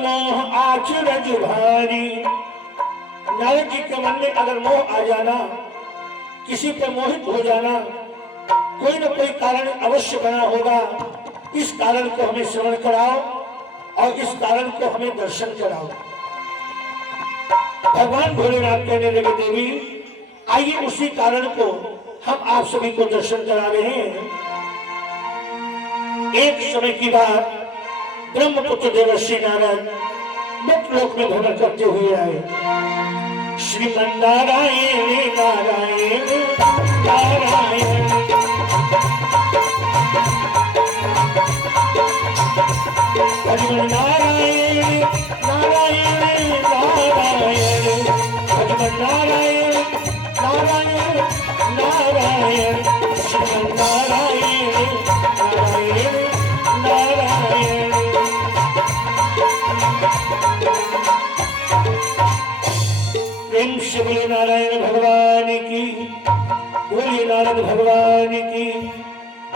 मोह आचरज भारी। नारद जी के मन में अगर मोह आ जाना, किसी पर मोहित हो जाना, कोई न कोई कारण अवश्य बना होगा। इस कारण को हमें श्रवण कराओ और इस कारण को हमें दर्शन कराओ। भगवान भोलेनाथ कहने लगे, देवी आइए उसी कारण को हम आप सभी को दर्शन करा रहे हैं। एक समय की बात, ब्रह्मपुत्र देवर्षि नारद लोक में भ्रमण करते हुए आए। श्रीमन नारायण नारायण नारायण, भजन नारायण नारायण नारायण, भजन नारायण नारायण नारायण, श्रीमन नारायण नारायण नारायण। प्रेम से बोले नारायण भगवान की, बोलिए नारद भगवान की,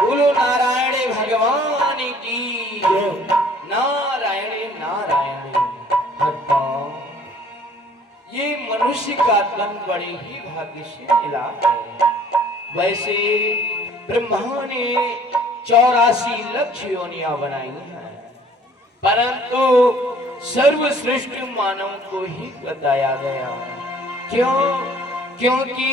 बोलो नारायण भगवान की। नारायण नारायण। भगवान, ये मनुष्य का तन बड़े ही भाग्य से मिला है। वैसे ब्रह्मा ने 84 लाख योनियां बनाई हैं, परंतु सर्वश्रेष्ठ मानव को ही बताया गया। क्यों? क्योंकि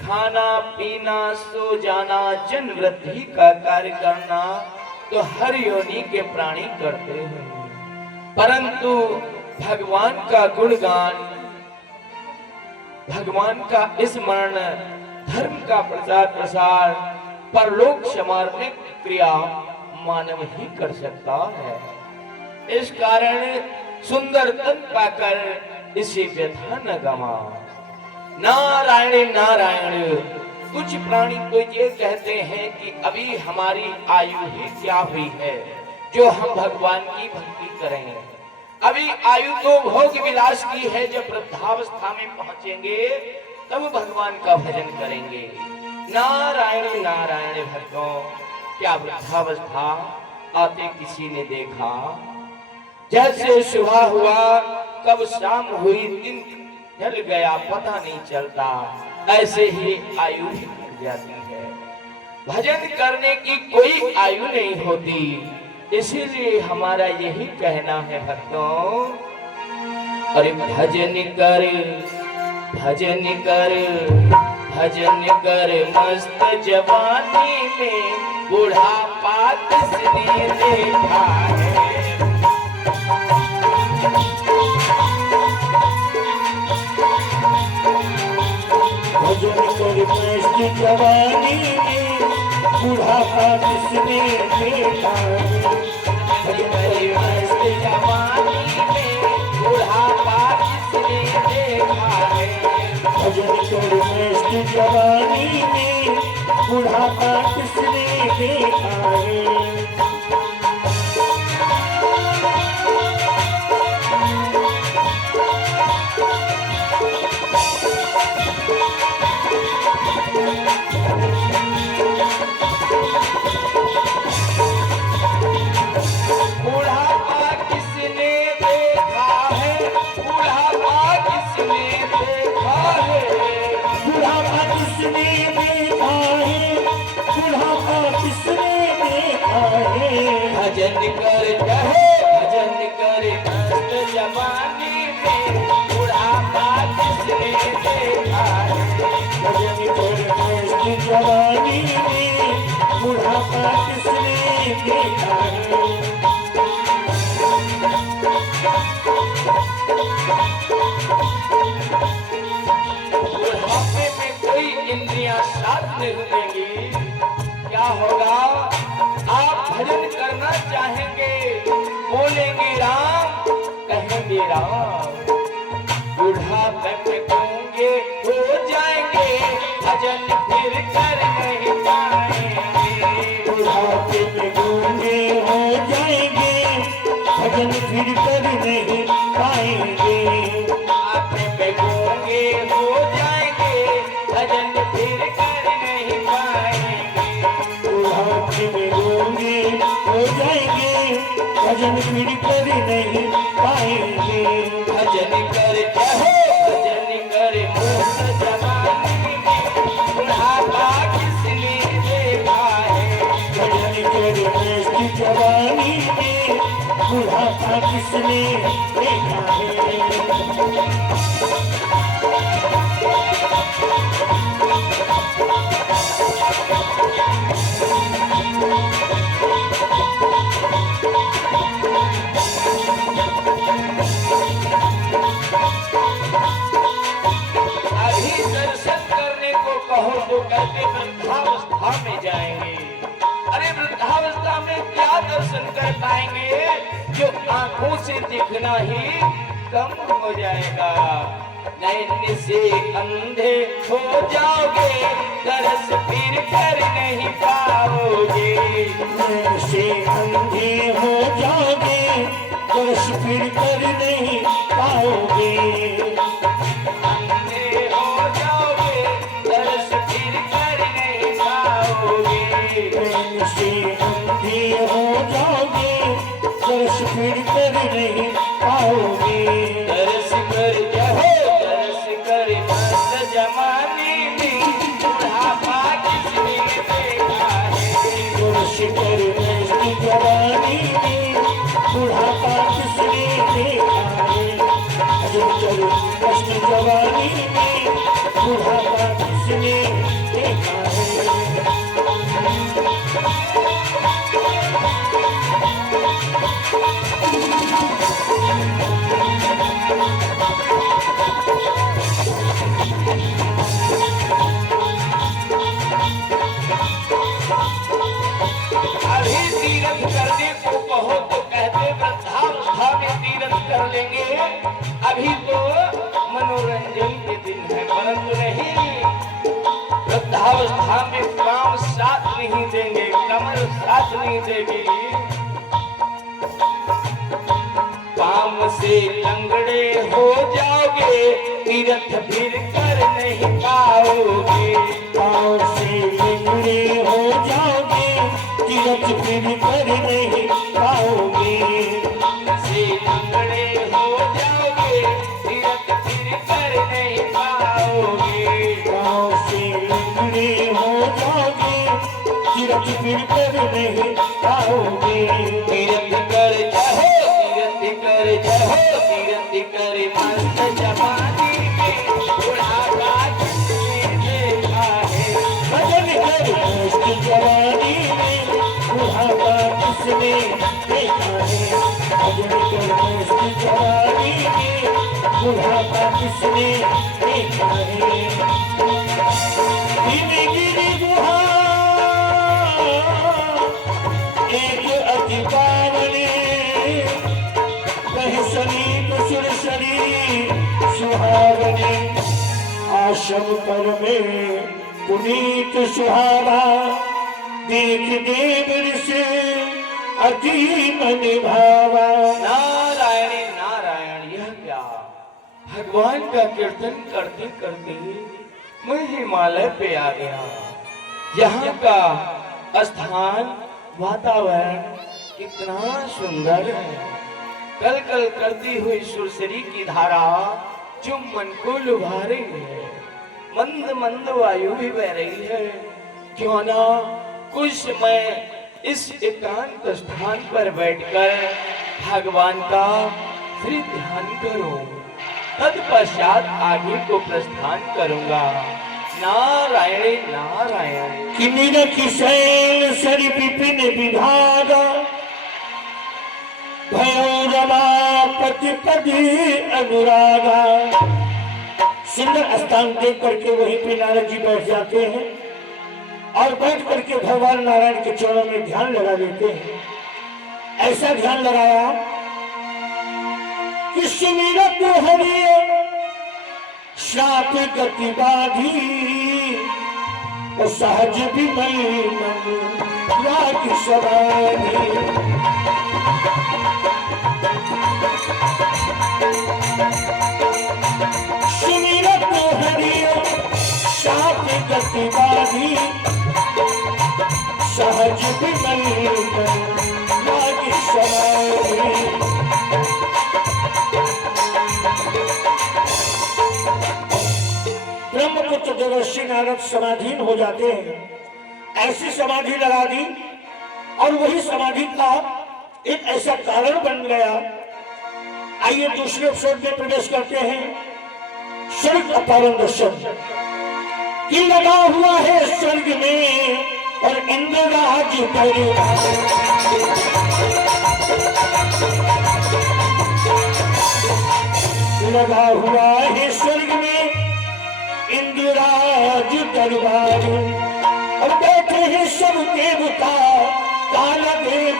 खाना पीना सो जाना जन वृद्धि का कार्य करना तो हर योनि के प्राणी करते हैं, परंतु भगवान का गुणगान, भगवान का स्मरण, धर्म का प्रचार प्रसार, परलोक संवारने की क्रिया मानव ही कर सकता है। इस कारण सुंदर तन पाकर इसे व्यथा न गवा। नारायण नारायण। कुछ प्राणी तो ये कहते हैं कि अभी हमारी आयु ही क्या हुई है जो हम भगवान की भक्ति करेंगे। अभी आयु तो भोग विलास की है, जब वृद्धावस्था में पहुंचेंगे तब भगवान का भजन करेंगे। नारायण नारायण। भक्तों, क्या वृद्धावस्था आते किसी ने देखा? जैसे सुबह हुआ, कब शाम हुई, दिन ढल गया पता नहीं चलता, ऐसे ही आयु भी कट जाती है। भजन करने की कोई आयु नहीं होती, इसीलिए हमारा यही कहना है भक्तों, अरे भजन कर भजन कर भजन कर मस्त जवानी में बुढ़ापा किसने देखा है। भजन कर मस्त जवानी में बुढ़ापा किसने देखा है। भजन कर मस्त जवानी में बुढ़ापा किसने देखा है। भजन कर मस्त जवानी में बुढ़ापा किसने देखा है। बुढ़ापा किसने देखा है। बुढ़ापा किसने देखा है। बुढ़ापा किसने देखा है। बुढ़ापा किसने देखा है। भजन कर कहे भजन कर मस्त जवानी में बुढ़ापा किसने देखा है। भजन कर मस्त जवानी में बुढ़ापा किसने देखा है। बुढ़ापे में कोई इंद्रियां साथ नहीं देंगी, क्या होगा? आप भजन करना चाहेंगे, बोलेंगे राम, कहेंगे राम, बुढ़ापे में गूंगे हो जाएंगे, भजन फिर कर नहीं पाएंगे। बुढ़ापे में गूंगे हो जाएंगे, भजन फिर कर नहीं पाएंगे। बुढ़ापे में गूंगे हो जाएंगे, भजन फिर कर नहीं पाएंगे। बुढ़ापे में गूंगे हो जाएंगे, भजन फिर कर नहीं पाएंगे। भजन कर चाहो भजन कर मोह जवानी में बुढ़ापा किसने देखा है। भजन कर की जवानी में बुढ़ापा किसने देखा है। अभी दर्शन करने को कहो तो कहते वृद्धावस्था में जाएंगे। अरे वृद्धावस्था में क्या दर्शन कर पाएंगे, जो आंखों से दिखना ही कम हो जाएगा। नैन से अंधे हो जाओगे, दर्श फिर कर नहीं पाओगे। नैन से अंधे हो जाओगे, दर्श फिर कर नहीं पाओगे। अंधे हो जाओगे, दर्श फिर कर नहीं पाओगे। नैन से अंधे हो जाओगे, दर्श फिर कर नहीं पाओगे। दर्श कर जाओ दर्श कर मस्त जवानी में बुढ़ापा किसने देखा है। दर्श कर की जवानी में बुढ़ापा किसने देखा है। भजन कर मस्त जवानी में बुढ़ापा किसने देखा है। अभी तीरथ करने को कहो तो कहते वृद्धावस्था में तीरथ कर लेंगे। अभी तो मनोरंजन के दिन है, परंतु नहीं, वृद्धावस्था में काम साथ नहीं देंगे, कमर साथ नहीं देगी। काम से लंगड़े हो जाओगे, तीरथ फिर कर नहीं पाओगे। पाँव से लिंगड़े हो जाओगे, तीरथ फिर कर नहीं पाओगे। से लंगड़े हो जाओगे, तीरथ फिर कर नहीं पाओगे। पाँव से लिंगड़े हो जाओगे, तीरथ फिर कर नहीं पाओगे। तीरथ कर जाओ तीरथ कर जाओ तीरथ कर मस्त जवानी में बुढ़ापा किसने देखा है। भजन कर की जवानी में बुढ़ापा किसने देखा है। भजन कर की जवानी में बुढ़ापा किसने देखा है। गिरी गुहा एक अति पावनी, कह सलीम सुरसरी सुहावनी। आश्रम पर में पुनीत सुहावा, देख देव से अति मन भावा। नारायण नारायण, यह क्या, भगवान का कीर्तन करते करते मैं हिमालय पे आ गया। यहाँ का स्थान वातावरण कितना सुंदर है। कल कल करती हुई सुरसरी की धारा जो मन को लुभा रही है। मंद मंद वायु भी बह रही है। क्यों ना कुछ समय इस एकांत स्थान पर बैठकर भगवान का श्री ध्यान करूं, तत्पश्चात आगे को प्रस्थान करूंगा। नारायण नारायण। किन्नर किशैल सरि विपिन विभागा, भयो रमापति पति अनुरागा। सुंदर स्थान देख करके वहीं पे नारद जी बैठ जाते हैं और बैठ करके भगवान नारायण के चरणों में ध्यान लगा देते हैं। ऐसा ध्यान लगाया कि सुमिरत हरि श्राप गति बाधी, और सहज विमल मन राग समाधि। सुमिरत हरि श्राप गति बाधी, सहज विमल मन राग समाधि। नारद समाधीन हो जाते हैं। ऐसी समाधि लगा दी और वही समाधि का एक ऐसा कारण बन गया। आइए दूसरे एपिसोड में प्रवेश करते हैं। स्वर्ग अपारण दर्शन की लगा हुआ है स्वर्ग में और इंद्रराज लगा हुआ है स्वर्ग में इंद्रराज दरबार और बैठे हैं सब देवता काला देव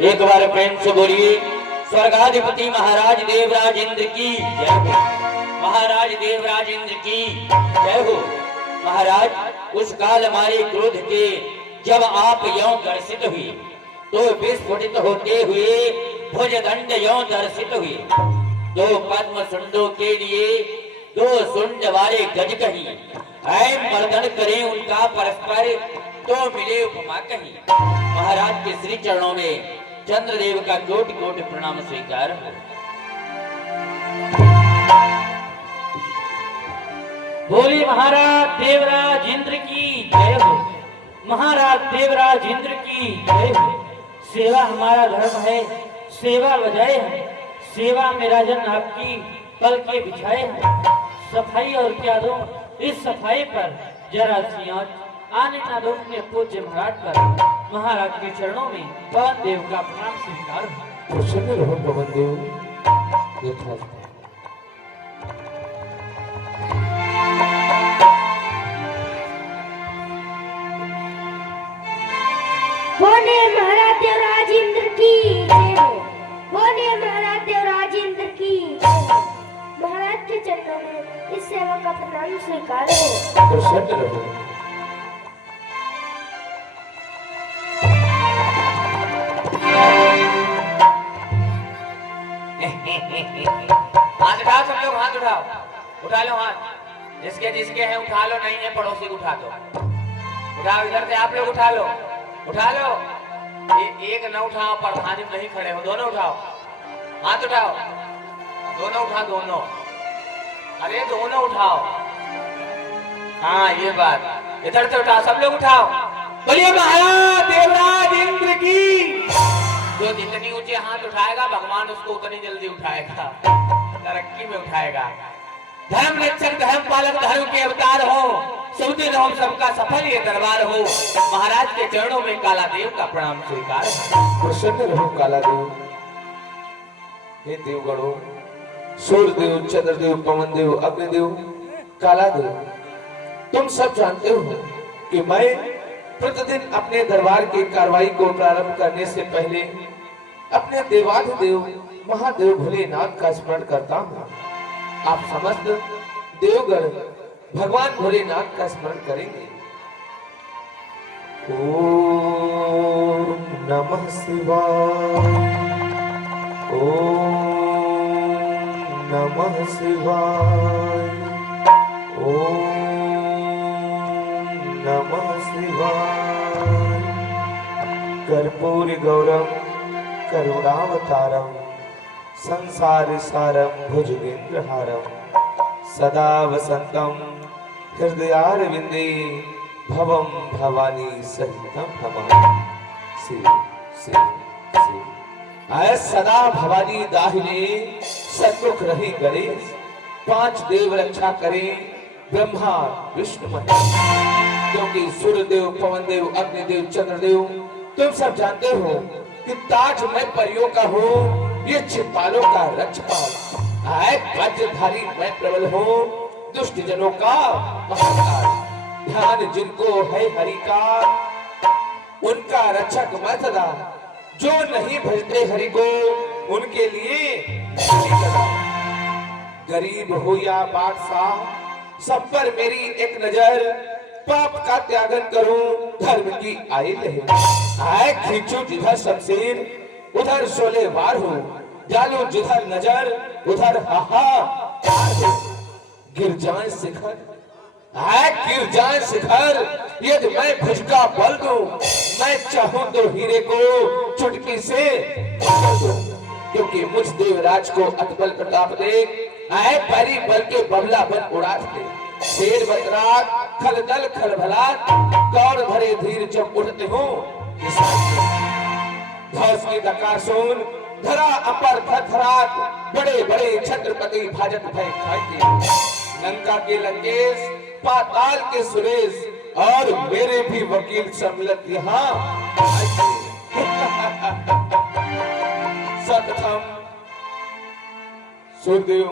एक बार प्रेम से बोलिए स्वर्गाधिपति महाराज देवराज इंद्र की जय हो। महाराज देवराज इंद्र की जय हो। महाराज उस काल हमारे क्रोध के जब आप यों दर्शित हुए तो विस्फोटित होते हुए भुजदंड यों दर्शित हुए, दो पद्म सुंडों के लिए दो सुंड वाले गज कही, ऐ मर्दन करें उनका परस्पर तो मिले उपमा कही। महाराज के श्री चरणों में चंद्रदेव का कोटि कोटि प्रणाम स्वीकार हो। बोली महाराज देवराज इंद्र की जय हो। महाराज देवराज इंद्र की जय हो। सेवा हमारा धर्म है, सेवा बजाए है, सेवा में राजन आपकी पल के बिछाए हैं। सफाई और क्या दो, इस सफाई पर जरा सी आंच आने ना दो अपने पूज्य महाराज पर। महाराज के चरणों में पवन देव का प्रणाम स्वीकार हो। प्रसन्न रहो पवन देव। बोले महाराज देवराज इंद्र की जय हो। बोले महाराज देवराज इंद्र की जय हो। महाराज के चरणों में इस सेवा का प्रणाम स्वीकार हो। प्रसन्न रहो। हाथ उठाओ सब लोग, हाथ उठाओ, उठा लो हाथ। जिसके जिसके हैं उठा लो, नहीं है पड़ोसी को उठा दो। उठाओ, इधर से आप लोग उठा लो, उठा लो। एक न उठाओ, प्रधानी नहीं खड़े हो, दोनों उठाओ, हाथ उठाओ, दोनों उठा, दोनों, अरे दोनों उठाओ। हाँ ये बात, इधर से उठाओ, सब लोग उठाओ। बोलिए महाराज देवराज इंद्र की। जो जितनी ऊंचे हाथ उठाएगा भगवान उसको उतनी जल्दी उठाएगा, तरक्की में उठाएगा। धर्म रक्षक धर्म पालक धर्म के अवतार हो, सब दिन हम सबका सफल ये दरबार हो। महाराज के चरणों में काला देव का प्रणाम स्वीकार। प्रसन्न रहो काला देव। हे देवगणों, सूर्यदेव, चंद्रदेव, पवन देव, अग्निदेव, काला देव, तुम सब जानते हो कि मैं प्रतिदिन अपने दरबार की कार्रवाई को प्रारंभ करने से पहले अपने देवाधिदेव महादेव भोलेनाथ का स्मरण करता हूँ। आप समस्त देवगण भगवान भोलेनाथ का स्मरण करेंगे। ओम नमः शिवाय, ओम नमः शिवाय, ओम नमः शिवाय। कर्पूर गौरम करुणावतारम संसार सारम भुजगेंद्रहारम सदा वसंतम हृदयारविंदे भवम भवानी सहितम नमामि। आय सदा भवानी दाहिने सन्मुख रहे गणेश, पांच देव रक्षा करें ब्रह्मा विष्णु महेश। क्योंकि सूर्यदेव, पवन देव, अग्निदेव, चंद्रदेव तुम सब जानते हो कि ताज मैं परियों का हूँ, ये छिपालों का रक्षपाल। आए वज्रधारी मैं प्रबल हूँ, दुष्ट जनों का महाकाल। ध्यान जिनको है हरि का, उनका रक्षक मैं सदा। जो नहीं भजते हरि को, उनके लिए गरीब हो या बादशाह, सब पर मेरी एक नजर। पाप का त्यागन करूं, धर्म की आई रहे। आए खींचू जिधर शमशीर, उधर शोले वार हो। डालू जिधर नजर, उधर हाहा गिर जाए शिखर, है गिर जाए शिखर यदि मैं भुजका बल दूं, मैं चाहूं तो हीरे को चुटकी से मार दूं। क्योंकि मुझ देवराज को अतबल प्रताप देख आए परी बल के बबला बन उड़ा दे। शेर बतरात खलदल खलभलात गौर भरे धीर जब उठते हो धौस की धकार सुन धरा अपर थरथरात बड़े बड़े छत्रपति भाजत भय खाते। लंका के लंकेश पाताल के सुरेश और मेरे भी वकील सम्मिलित यहाँ सतथम सुरदेव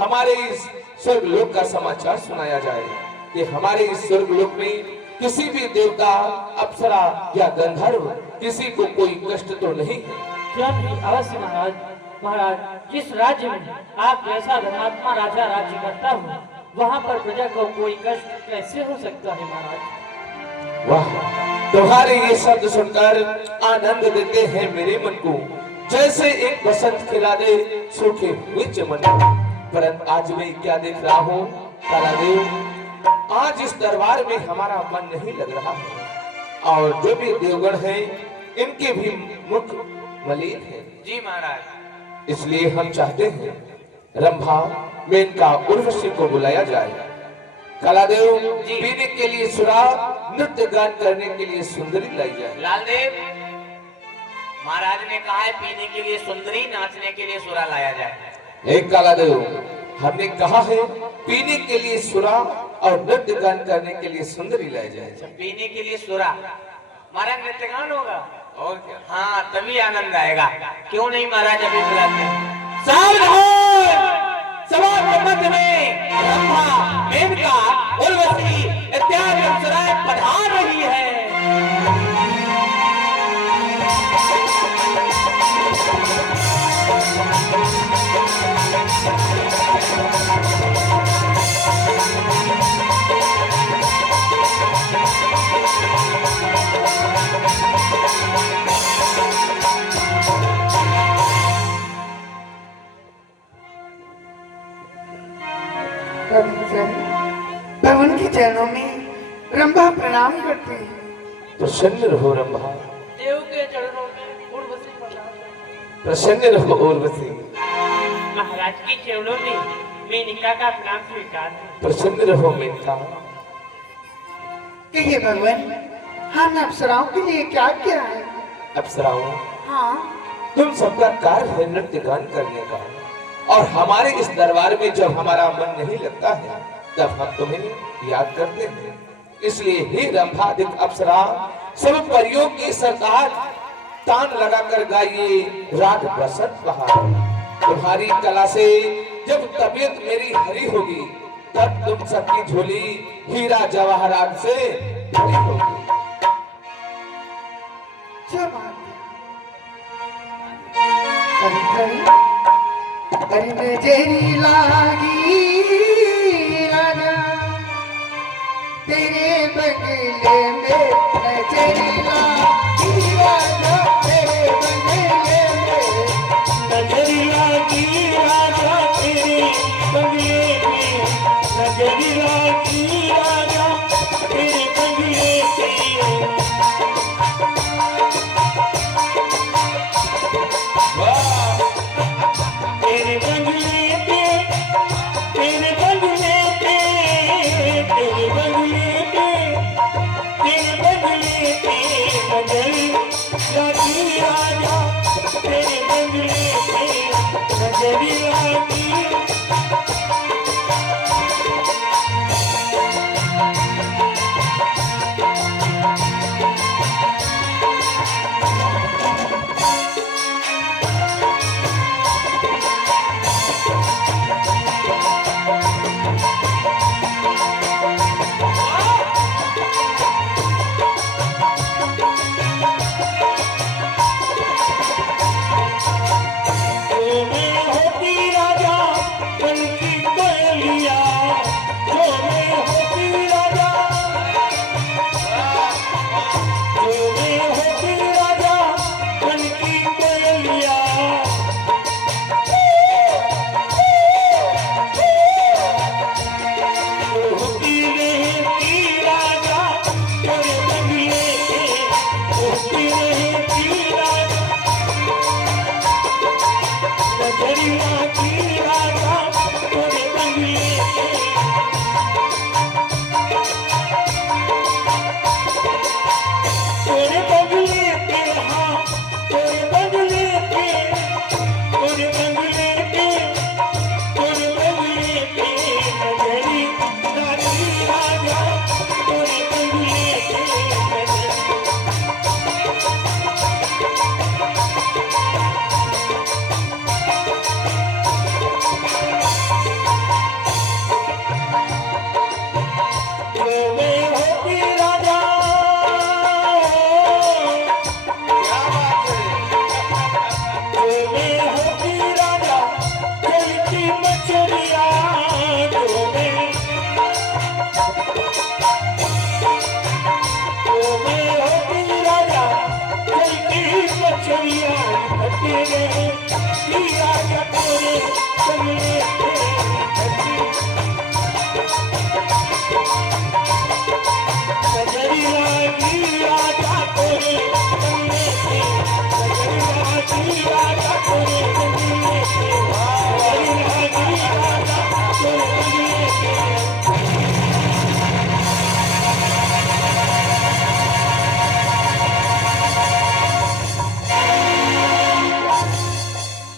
हमारे इस स्वर्गलोक का समाचार सुनाया जाए कि हमारे इस स्वर्गलोक में किसी भी देवता अप्सरा या गंधर्व किसी को कोई कष्ट तो नहीं है। क्यों नहीं, अवश्य महाराज। महाराज जिस राज्य में आप जैसा धर्मात्मा राजा राज्य करता हो वहाँ पर प्रजा को कोई कष्ट कैसे हो सकता है महाराज। वाह तुम्हारे ये शब्द सुनकर आनंद देते हैं मेरे मन को, जैसे एक बसंत खिला दे सूखे हुए चमन को। परंतु आज मैं क्या देख रहा हूँ कालादेव, आज इस दरबार में हमारा मन नहीं लग रहा है और जो भी देवगण हैं इनके भी मुख मलिन है। जी महाराज। इसलिए हम चाहते हैं रंभा मेनका उर्वशी को बुलाया जाए। कलादेव पीने के लिए सुरा, नृत्य गान करने के लिए सुंदरी लाई जाए। लालदेव महाराज ने कहा है पीने के लिए सुंदरी, नाचने के लिए सुरा लाया जाए। एक कालादेव हमने कहा है पीने के लिए सुरा और नृत्य गान करने के लिए सुंदरी लाई जाए। पीने के लिए सुरा, महाराज नृत्य गान होगा और क्या? हाँ तभी आनंद आएगा। क्यों नहीं महाराज अभी बुलाते हैं। सभा के मध्य में रंभा, मेनका, उर्वशी इत्यादि अप्सराएं पधार रही है। भवन के चरणों में रंभा प्रणाम करते हैं। प्रसन्न रहो रंभा, देव के चरणों में उर्वशी प्रणाम। प्रसन्न रहो उर्वशी, महाराज की चरणों में मेनका का प्रणाम स्वीकार। प्रसन्न रहो मेनका। कहिए भगवान, हमने अप्सराओं के लिए क्या किया है? अप्सराओं हाँ, तुम सबका कार्य है नृत्य गान करने का, और हमारे इस दरबार में जब हमारा मन नहीं लगता है तब हम तुम्हें याद करते हैं। इसलिए हे रंभादिक अप्सरा सब परियों की सरकार तान लगाकर गाइए राग बसंत बहार। तुम्हारी कला से जब तबीयत मेरी हरी होगी तब तुम सबकी झोली हीरा जवाहरात से भरी होगी। अरे नजरी लागी राजा तेरे बंगले में, नजरी लागी राजा तेरे बंगले में, नजरी लागी राजा तेरे बंगले में, नजरी लागी राजा तेरे बंगले में। तेरे बंगले पे, तेरे बंगले पे, तेरे बंगले पे, तेरे बंगले पे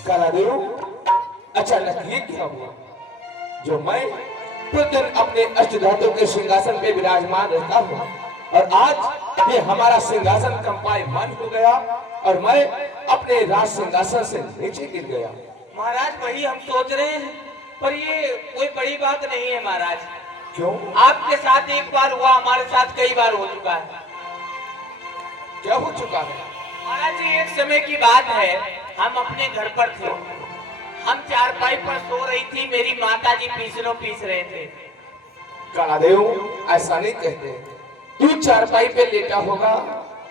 कालादेव, अचानक ये क्या हुआ जो मैं प्रतिदिन अपने अष्टधातु के सिंहासन पे विराजमान रहता हूँ और आज ये हमारा सिंहासन कंपायमान हो गया और मैं अपने राज सिंहासन से नीचे गिर गया। महाराज वही हम सोच रहे हैं, पर ये कोई बड़ी बात नहीं है महाराज। क्यों? आपके साथ एक बार हुआ, हमारे साथ कई बार हो चुका है। क्या हो चुका है? महाराज जी एक समय की बात है, हम अपने घर पर थे, हम चारपाई पर सो रही थी, मेरी माता जी पीसनो पीस रहे थे। कालादेव, ऐसा नहीं कहते। तू चारपाई पे लेटा होगा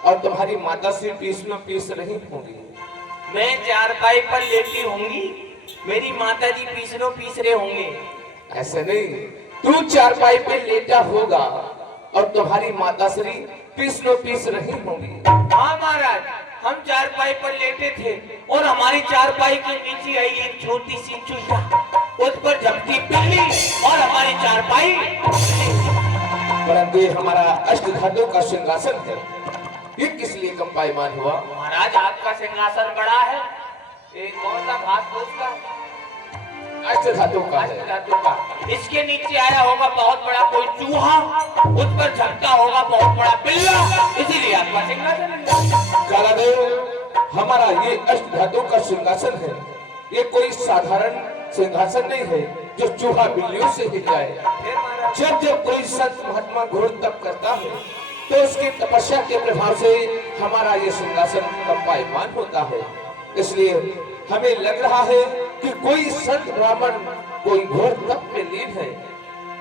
और तुम्हारी माता से पीसनो पीस रही होगी। मैं चारपाई पर लेटी होंगी, मेरी माता जी पीसनो पीस रहे होंगे। ऐसे नहीं, तू चारपाई पे लेटा होगा और तुम्हारी माता श्री पीसनो पीस रही होगी। हाँ महाराज, हम चारपाई पर लेटे थे और हमारी चारपाई के नीचे आई एक छोटी सी चूहा, उस पर झपटी बिल्ली और हमारी चारपाई। परंतु ये हमारा अष्टधातु का सिंहासन है, ये किस लिए कंपायमान हुआ? महाराज आपका सिंहासन बड़ा है, एक कौन सा घास फूस का? अष्टधातु का है। अष्टधातु का। इसके नीचे आया होगा बहुत बड़ा कोई चूहा, उस पर झपटा होगा बहुत बड़ा बिल्ला, इसीलिए आपका सिंहासन है। कालादेव, हमारा ये अष्टधातु का सिंहासन है, ये कोई साधारण सिंहासन नहीं है जो चूहा बिल्लियों से हिल जाए। फिर महाराज जब जब कोई संत महात्मा घोर तप करता है तो उसकी तपस्या के प्रभाव से हमारा ये सिंहासन कंपायमान होता है। इसलिए हमें लग रहा है कि कोई संत ब्राह्मण कोई घोर तप में लीन है।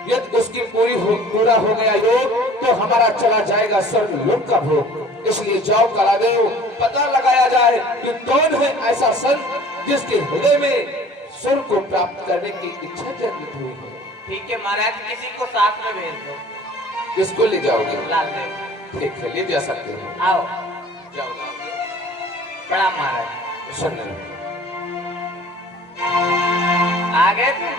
यदि उसकी पूरा हो गया योग तो हमारा चला जाएगा स्वर्ग लोक का भोग। इसलिए जाओ कालादेव, पता लगाया जाए कि कौन है ऐसा संत जिसके हृदय में स्वर्ग को प्राप्त करने की इच्छा जागृत हुई है। ठीक है महाराज, किसी को साथ में भेज दो। किसको ले जाओगे? लाल देव। ठीक है, ले जा सकते हो। आओ, जाओ लाल देव। प्रणाम महाराज। सुन रहे हो? आ गए थे?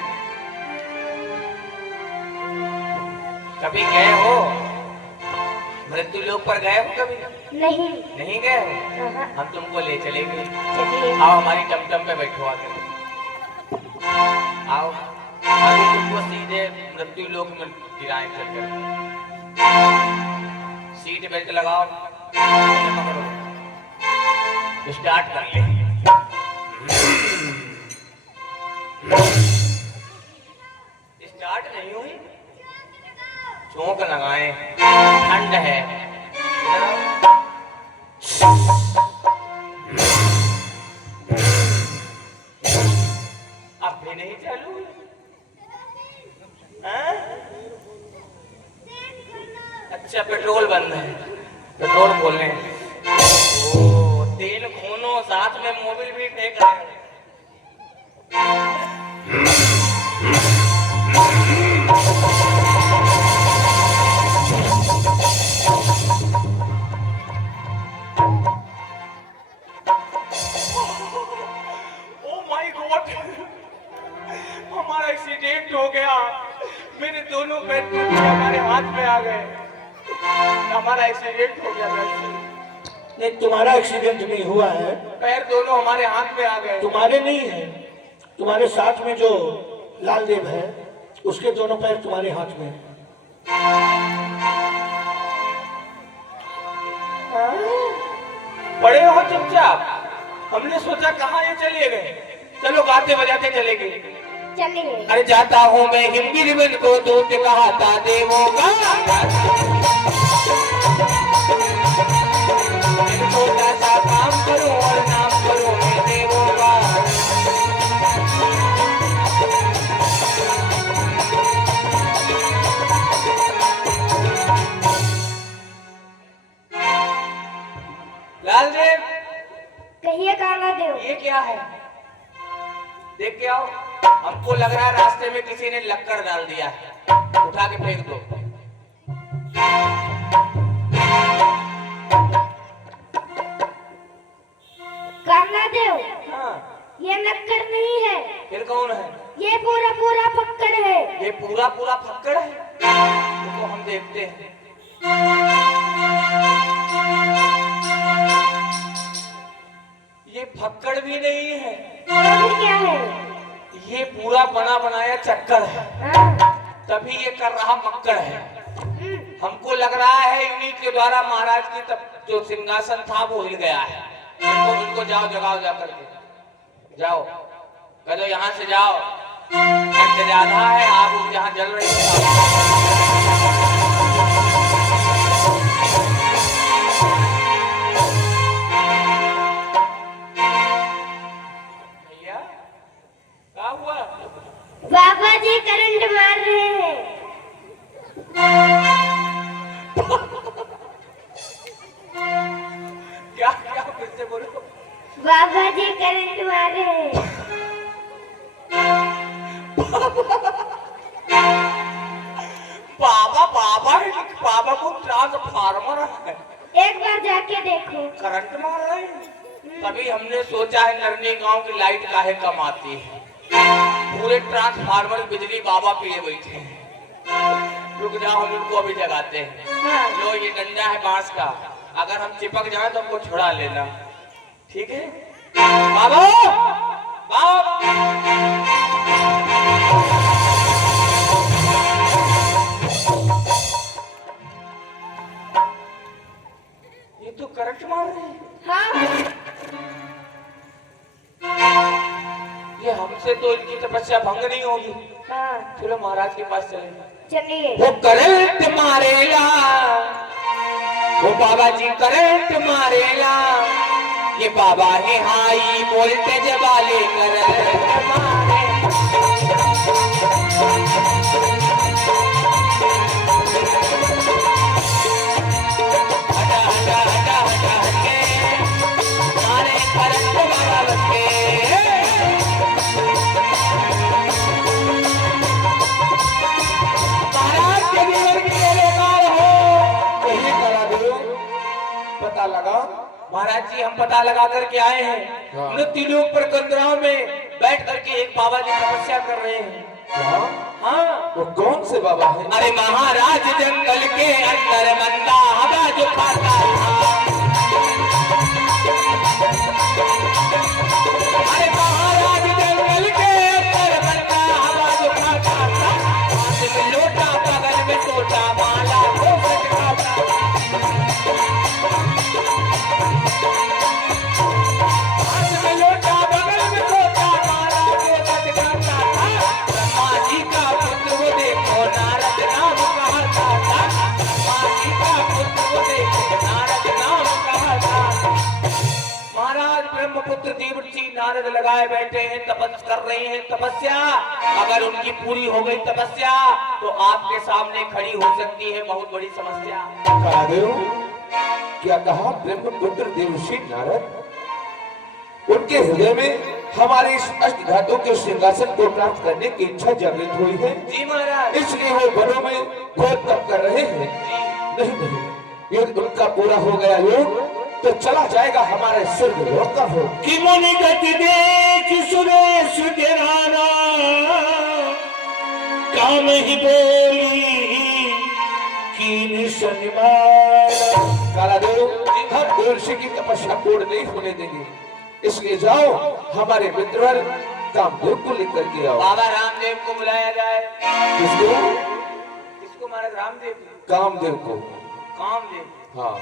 कभी गए हो मृत्यु लोक पर? गए हो कभी? नहीं। नहीं गए हो? हाँ। हम तुमको ले चलेंगे। चलिए। आओ हमारी टमटम पे बैठो आगे। आओ, अभी तुमको सीधे मृत्यु लोक में गिराए चलकर। सीट बेल्ट लगाओ, पकड़ो, स्टार्ट कर ले। स्टार्ट नहीं हुई, चौंक लगाए, ठंड है। अब भी नहीं चालू हुई? हाँ? अच्छा, पेट्रोल बंद है, पेट्रोल खोलने। ओ, तेल खोनो, साथ में मोबिल भी फेंक रहे हैं। हमारा एक्सीडेंट हो गया, मेरे दोनों पैर टूट के हमारे हाथ में आ गए। हमारा एक्सीडेंट हो गया। नहीं, तुम्हारा एक्सीडेंट नहीं हुआ है, पैर दोनों हमारे हाथ में आ गए। तुम्हारे नहीं है, तुम्हारे साथ में जो लाल देव है उसके दोनों पैर तुम्हारे हाथ में है। बड़े हो चुपचाप, हमने सोचा कहाँ ये चले गए। चलो गाते बजाते चले गए। चलिए। अरे जाता हूँ मैं हिंदी रिबन को दूत कहा था देवों का, छोटा सा काम करूं और नाम करूं मैं देवों का। लाल देव, कहिए काला देव। ये क्या है? देख के आओ। हमको लग रहा है रास्ते में किसी ने लक्कड़ डाल दिया है, उठा के फेंक दो। काला देव, हाँ। देखते हैं। ये फक्कड़ भी नहीं है, तो फिर क्या है? ये पूरा बना बनाया चक्कर है, हाँ। तभी ये कर रहा मक्कड़ है। हमको लग रहा है इन्हीं के द्वारा महाराज की तब जो सिंहासन था वो हिल गया है। इनको जाओ जगाओ, जा करके जाओ, कह दो यहाँ से जाओ, ठंड ज्यादा है, आग यहाँ जल रही है। भैया क्या हुआ? बाबा जी करंट मार रहे हैं। क्या क्या फिर से बोलो। बाबा जी करंट मार रहे हैं। बाबा बाबा बाबा को ट्रांसफार्मर है, एक बार जाके देखो। करंट मार रहे हैं। तभी हमने सोचा है नरनी गांव की लाइट काहे कम आती है, पूरे ट्रांसफार्मर बिजली बाबा पिए बैठे हैं। रुक जाओ, हम उनको अभी जगाते हैं। हाँ। लो ये डंडा है बांस का, अगर हम चिपक जाए तो हमको छुड़ा लेना, ठीक है? बाबा बाबा ये तो करंट मार रहे हैं। हाँ। ये हमसे तो इनकी तपस्या भंग नहीं होगी। हाँ। चलो महाराज के पास चलेंगे। चलिए। वो करंट मारेला, वो बाबा जी करंट मारेला, ये बाबा है हाई वोल्टेज वाले करंट मारे। हटा हटा हटा हटा हटे, मारे करंट बाबा बच्चे। महाराज के जीवन की बेकार हो, यही करा दो। पता लगा महाराज जी, हम पता लगा करके आए हैं। हाँ। मृत्यु लोक पर कंदराव में बैठ करके एक बाबा जी तपस्या कर रहे हैं। हाँ, वो कौन से बाबा है? अरे महाराज जंगल के अंदर बंदा हवा जो खाता था। अरे महाराज जंगल के अंदर बंदा हवा जो खाता था, हाथ में लोटा बगल में टोटा, माला घोंसट खाता। हाथ में लोटा बगल में टोटा, माला घोंसट खाता था। ब्रह्मा जी का पुत्र वो देखो नारद नाम कहता था। ब्रह्मा जी का पुत्र वो देखो नारद नाम कहता था। महाराज ब्रह्मपुत्र देवर्षि नारद लगाए बैठे हैं, तपस कर रहे हैं तपस्या। अगर उनकी पूरी हो गई तपस्या तो आपके सामने खड़ी हो सकती है बहुत बड़ी समस्या। महादेव, क्या कहा? ब्रह्मपुत्र देवर्षि नारद, उनके हृदय में हमारे इस अष्टघातों के सिंहासन को प्राप्त करने की इच्छा जागृत हुई है। जी महाराज। इसलिए वो वनों में घोर तप कर रहे हैं। नहीं नहीं, यदि उनका पूरा हो गया योग तो चला जाएगा हमारे स्वर्ग लोक का भोग। कि मुनि गति देख सुरेश गिराना, काम ही बोली कीन शनिवार। कालादेव, हम देवर्षि की तपस्या पूर्ण नहीं होने देंगे, इसलिए जाओ हमारे मित्रवर कामदेव को लेकर के आओ। बाबा रामदेव को बुलाया जाए। किसको? किसको महाराज? रामदेव को? कामदेव को। कामदेव? हाँ,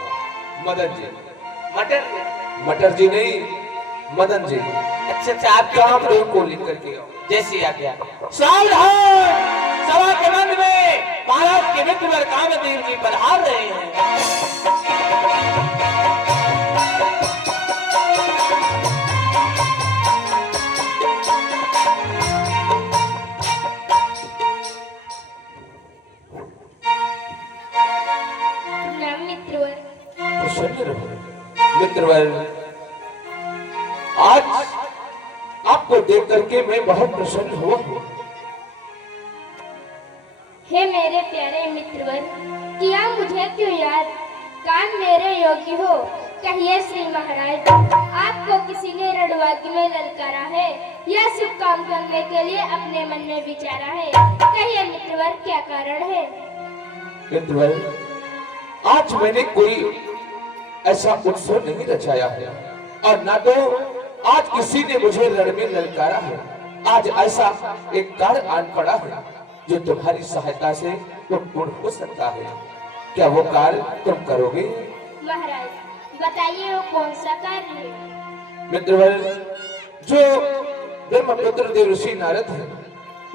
मदन जी। मटर? मटर जी नहीं, मदन जी। अच्छा अच्छा, आप कामदेव को लेकर के आओ। जैसी आज्ञा। सावधान, सभा के मंच में महाराज के मित्र कामदेव जी पधार रहे हैं। प्रणाम मित्रवर। प्रसन्न रहो मित्रवर, आज आपको देख करके मैं बहुत प्रसन्न हुआ हूँ। हे मेरे प्यारे मित्रवर, किया मुझे क्यों याद? कान मेरे योगी हो, कहिए श्री महाराज, आपको किसी ने रणवागी में ललकारा है या शुभ काम करने के लिए अपने मन में विचारा है? कहिए मित्रवर, क्या कारण है? मित्रवर, आज मैंने कोई ऐसा उत्सव नहीं रचाया है और ना तो आज किसी ने मुझे रण में ललकारा है। आज ऐसा एक कार्य आन पड़ा है जो तुम्हारी सहायता से वो पूर्ण हो सकता है। क्या वो कार्य तुम करोगे? महाराज बताइए वो कौन सा कार्य है? मित्रवर, जो ब्रह्मपुत्र देव ऋषि नारद है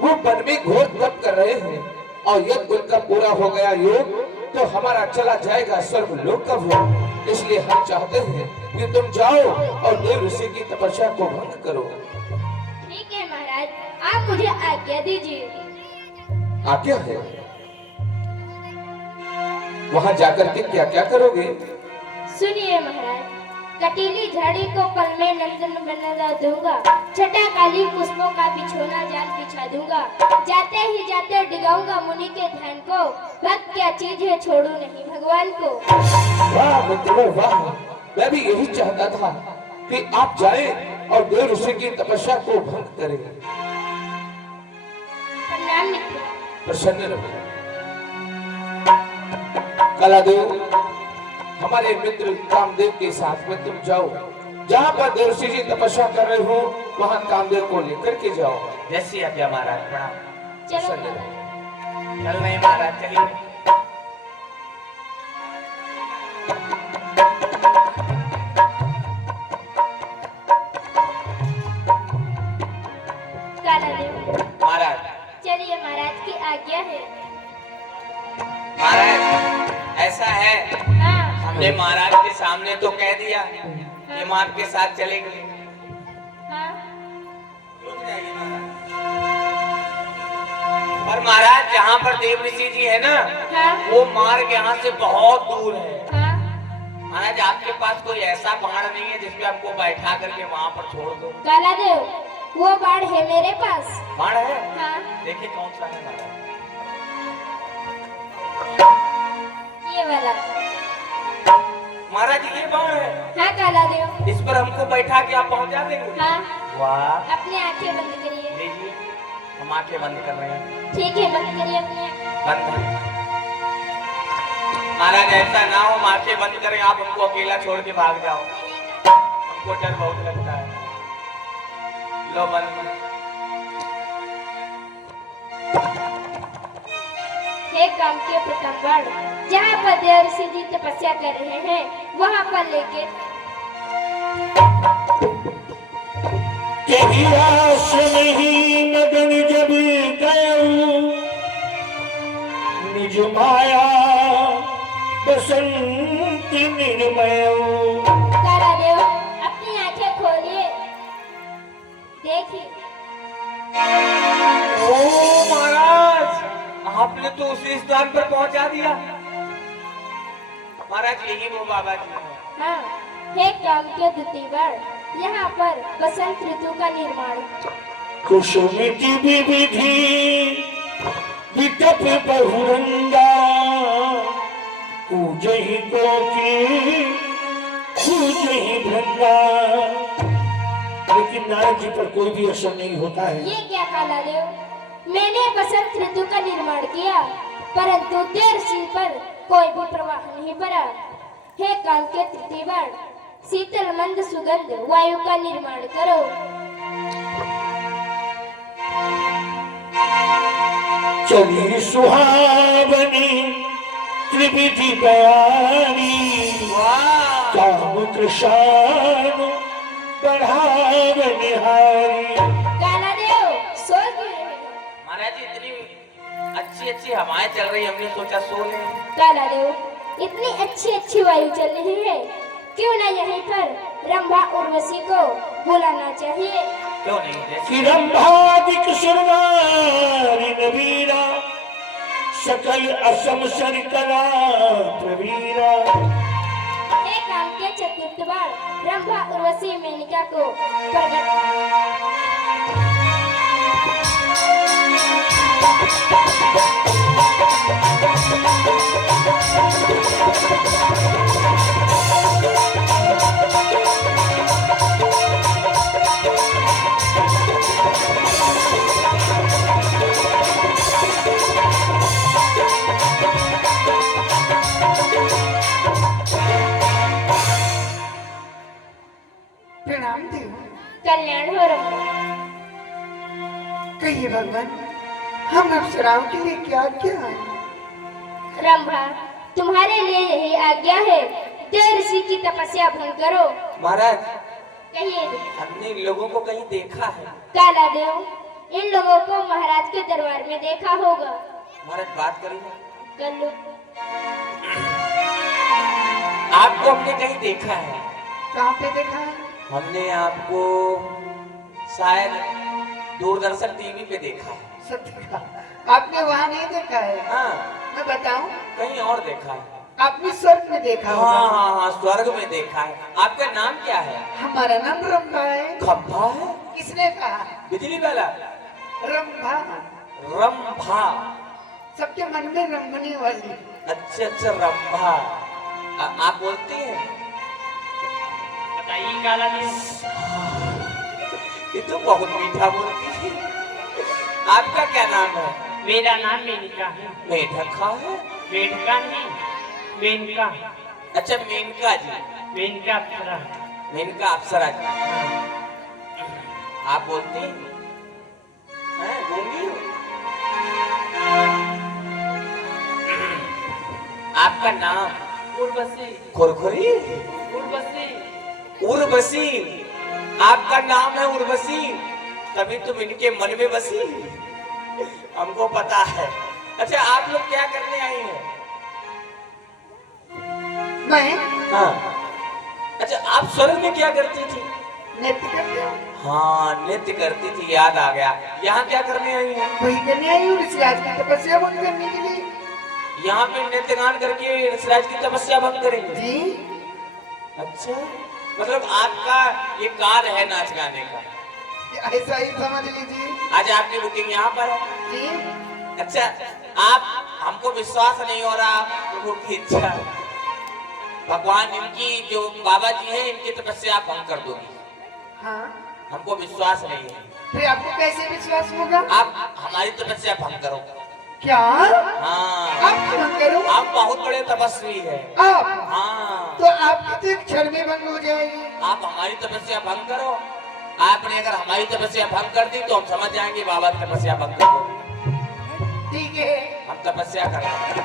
वो वन में घोर तप कर रहे हैं और यदि उनका पूरा हो गया योग तो हमारा चला जाएगा स्वर्ग लोक का भोग। इसलिए हम चाहते हैं कि तुम जाओ और देव ऋषि की तपस्या को भंग करो। ठीक है महाराज, आप मुझे आज्ञा दीजिए। आज्ञा है? वहां जाकर के क्या क्या करोगे? सुनिए महाराज, कटीली झाड़ी को पल में नंदन बना दूंगा, छटा काली पुष्पों का बिछोना जाल बिछा दूंगा, जाते ही जाते डिगाऊंगा मुनि के ध्यान को, भक्त क्या चीज है छोड़ू नहीं भगवान को। वाह मित्र वाह, मैं भी यही चाहता था कि आप जाएं और देव ऋषि की तपस्या को भंग करें। प्रणाम मित्र। प्रसन्न रहो। कलादेव, हमारे मित्र कामदेव के साथ में तुम जाओ, जहाँ पर देव ऋषि जी तपस्या कर रहे हो वहाँ कामदेव को लेकर के जाओ। जैसी आज्ञा महाराज, प्रणाम। चलो प्रसन्न महाराज। रहो। चल नहीं महाराज, चलिए। कालादेव महाराज, चलिए, महाराज की आज्ञा है। महाराज ऐसा है, हाँ हमने महाराज के सामने तो कह दिया कि हम आपके साथ चलेंगे। हाँ पर महाराज जहाँ पर देव ऋषि जी है ना, हाँ वो मार्ग यहाँ से बहुत दूर है। हाँ महाराज आपके पास कोई ऐसा पहाड़ नहीं है जिसपे हमको बैठा करके वहाँ पर छोड़ दो? कालादेव, वो बाढ़ है मेरे पास। पहाड़ है? हाँ देखिए कौन सा है महाराज। ये वाला। महाराज ये बाढ़ है, हाँ कालादेव। इस पर हमको बैठा के आप पहुँचा देंगे? हाँ, वाह, अपनी आंखें बंद करिए। लीजिए, हम आंखें बंद कर रहे हैं। ठीक है, बंद करिए अपनी आंखें। बंद है। महाराज ऐसा ना हो, हम आंखें बंद करें, आप हमको अकेला छोड़ के भाग जाओ, हमको डर बहुत लगता है। लो बंद। हे काम के प्रथम बाण, जहाँ पर देव ऋषि जी तपस्या कर रहे हैं वहाँ पर लेके आश्रम ही मगन जब गयो, निज माया बसंत निर्मय। कालादेव अपनी आंखें खोलिए, देखिए। ओ महाराज, आपने तो उसी स्थान पर पहुंचा दिया। महाराज यही वो बाबा जी हैं। हाँ, हे काम के द्वितीय बाण, यहाँ पर बसंत ऋतु का निर्माण। कुसुमिति विविधि विकप बहुरंगा, पूजहि कोटि पूजहि भृंगा। लेकिन नारद जी पर कोई भी असर नहीं होता है। ये क्या कालादेव, मैंने बसंत ऋतु का निर्माण किया परंतु देव ऋषि पर कोई भी प्रभाव नहीं पड़ा। हे काल के तृतीय बाण, शीतल मंद सुगंध वायु का निर्माण करो। चली सुहावनी त्रिविधि बयानी, काम कृष्ण बढ़ाव निहारी। कालादेव सो गए। महाराज जी इतनी अच्छी अच्छी हवाएं चल रही, हमने सोचा सो लें। कालादेव इतनी अच्छी अच्छी वायु चल रही है, क्यों ना यहीं पर रंभा उर्वशी को बुलाना चाहिए। क्यों नहीं? जैसे कि रंभादिक सुरनारी नवीरा, सकल असम सर कला प्रवीरा। हे काम के चतुर्थ बाण, रंभा उर्वशी मेनका को प्रकट कल्याण हो रंभा। कहिए भगवान, हम अप्सराओं के लिए क्या क्या है? रंभा, तुम्हारे लिए यही आज्ञा है, देव ऋषि की तपस्या भंग करो। महाराज, कहिए। हमने इन लोगों को कहीं देखा है। काला देव, इन लोगों को महाराज के दरबार में देखा होगा। महाराज बात करेंगे। कर लो। आपको हमने कहीं देखा है। कहाँ पे देखा है? हमने आपको शायद दूरदर्शन टीवी पे देखा है। सत्य का आपने वहाँ नहीं देखा है? हाँ, मैं बताऊं, कहीं और देखा है। आपने स्वर्ग में देखा हाँ होगा। हाँ हाँ, स्वर्ग में देखा है। आपका नाम क्या है? हमारा नाम रंभा है। खंभा है? किसने कहा? बिजली वाला? रंभा, रंभा। सबके मन में रंभने वाली। अच्छा अच्छा, रंभा। आप बोलती हैं? बताइए काला देव। ये तो बहुत मीठा बोलती है। आपका क्या नाम है? मेरा नाम मेनका है। मेढका है? मेनका नहीं, मेनका। अच्छा, मेनका जी। मेनका अप्सरा। मेनका अप्सरा जी। आप बोलती हैं? गूंगी हो? आपका नाम? उर्वशी। खुरखुरी? उर्वशी। उर्वशी। आपका नाम है उर्वशी, तभी तुम इनके मन में बसी। हमको पता है। अच्छा, आप लोग क्या करने आई हैं? मैं हाँ। अच्छा, आप स्वर्ग में क्या करती थी? नृत्य करती हूँ। हाँ, नृत्य करती थी, याद आ गया। यहाँ क्या करने आई हैं? वही करने आई हूँ, ऋषिराज की तपस्या भंग करने के लिए। यहाँ पे नृत्य गान करके ऋषिराज की तपस्या भंग करेंगे? जी, अच्छा, मतलब आपका ये कार्य है नाच गाने का? ऐसा ही समझ लीजिए। आज आपकी बुकिंग यहाँ पर है? जी, अच्छा, आप, हमको विश्वास नहीं हो रहा, प्रभु की इच्छा, भगवान इनकी जो बाबा जी हैं इनकी तपस्या आप भंग कर दोगी? हाँ। हमको विश्वास नहीं है। फिर आपको कैसे विश्वास होगा? आप हमारी तपस्या भंग करो। क्या? हाँ, आप भंग करो? आप बहुत बड़े तपस्वी है। आप? हाँ, तो आपकी तो एक क्षण में भंग हो जाएगी। आप हमारी तपस्या भंग करो। आपने अगर हमारी तपस्या भंग कर दी तो हम समझ जाएंगे बाबा की तपस्या भंग कर दो। ठीक है, हम तपस्या कर रहे हैं।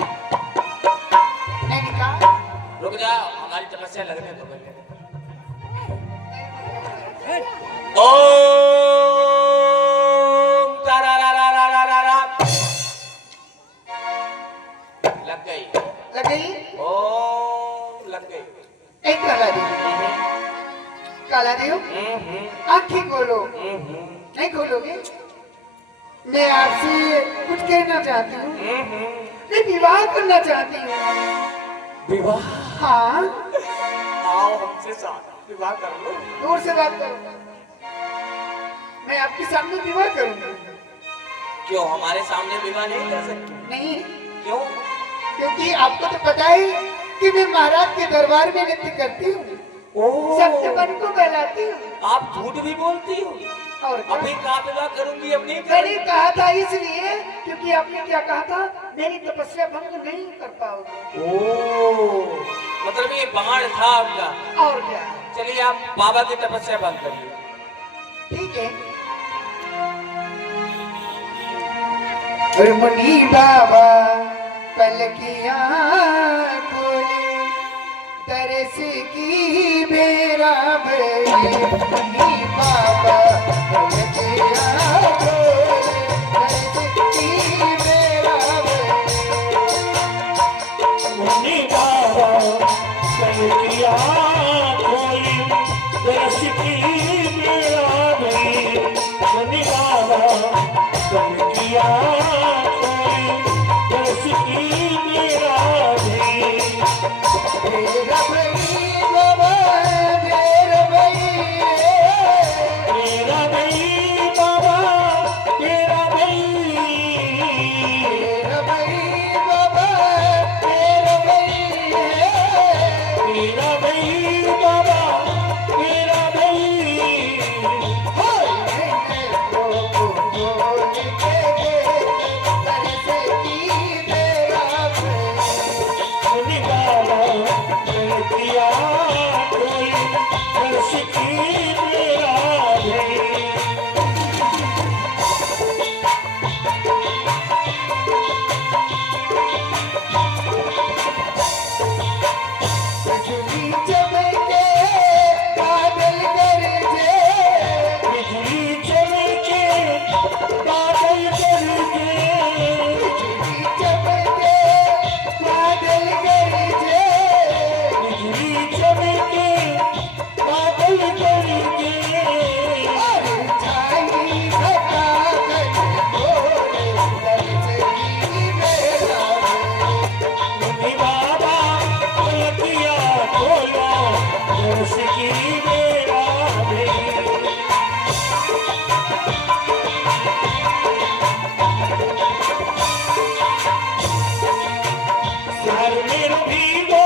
मैंने कहा रुक जाओ, हमारी तपस्या लगने दो पहले। ओम तारारारारारारा। लग गई। लग गई? ओम लग गई। एक काला देव, काला देव, आँखें खोलो। नहीं खोलोगे? मैं आपसे कुछ कहना चाहती हूँ। मैं विवाह करना चाहती हूँ। विवाह? हाँ, आओ हमसे साथ विवाह कर लो। दूर से बात करो। मैं आपके सामने विवाह करूंगा। क्यों, हमारे सामने विवाह नहीं कर सकते? नहीं, क्यों? क्योंकि आपको तो पता है कि मैं महाराज के दरबार में नृत्य करती हूँ, सबके मन को बहलाती हूँ। आप झूठ भी बोलती हो? और क्या? अभी कहाँ विवाह करूंगी, अब नहीं मैंने करूंगी। कहा था इसलिए क्योंकि आपने क्या कहा था, मेरी तपस्या भंग नहीं कर पाओगे। ओह, मतलब ये बाण था आपका। और क्या? चलिए, आप बाबा की तपस्या भंग करिए। ठीक है। मुनि बाबा पलकियां खोली, तरस की मेरा भई। मुनि बाबा पलकियां खोली, तरस की मेरा भई। मुनि बाबा पलकियां खोली, तरस की मेरा भई। मुनि बाबा पलकियां खोली, तरस की मेरा भई। मेरा भई बाबा, मेरा भई, मेरा भई बाबा, मेरा भई। मेरा भई बाबा, मेरा भई है। मेरा भई बाबा, मेरा भई। होय मैंने तो बोल के तरस की मेरा भई। मुनि बाबा पलकियां खोली, तरस की मेरा भई। मेरो भीगो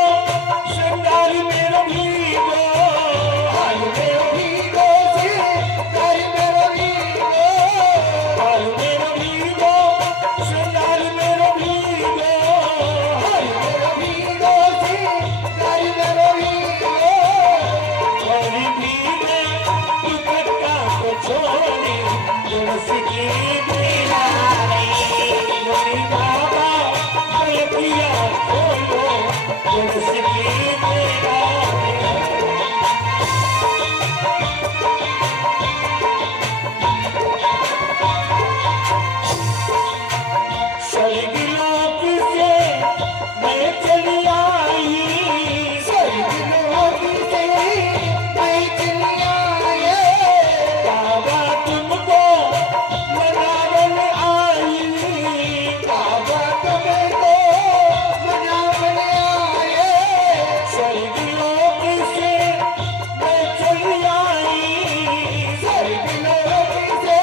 श्रृंगार मेरो भीगो हाल मेरो भीगो श्रृंगार मेरो भीगो हाल मेरो भीगो श्रृंगार मेरो भीगो हाल मेरो भीगो श्रृंगार मेरो भीगो हरी भीगे दुपट्टा को छोड़ी तुलसी की मेरा मोरी बाबा गलतियां खोलो तुलसी की मेरा स्वर्गलोक से मैं चली आई स्वर्गलोक से मैं चली आई बाबा तुमको मनावन आई बाबा तुमको मनावन आए स्वर्गलोक से मैं चली आई स्वर्गलोक से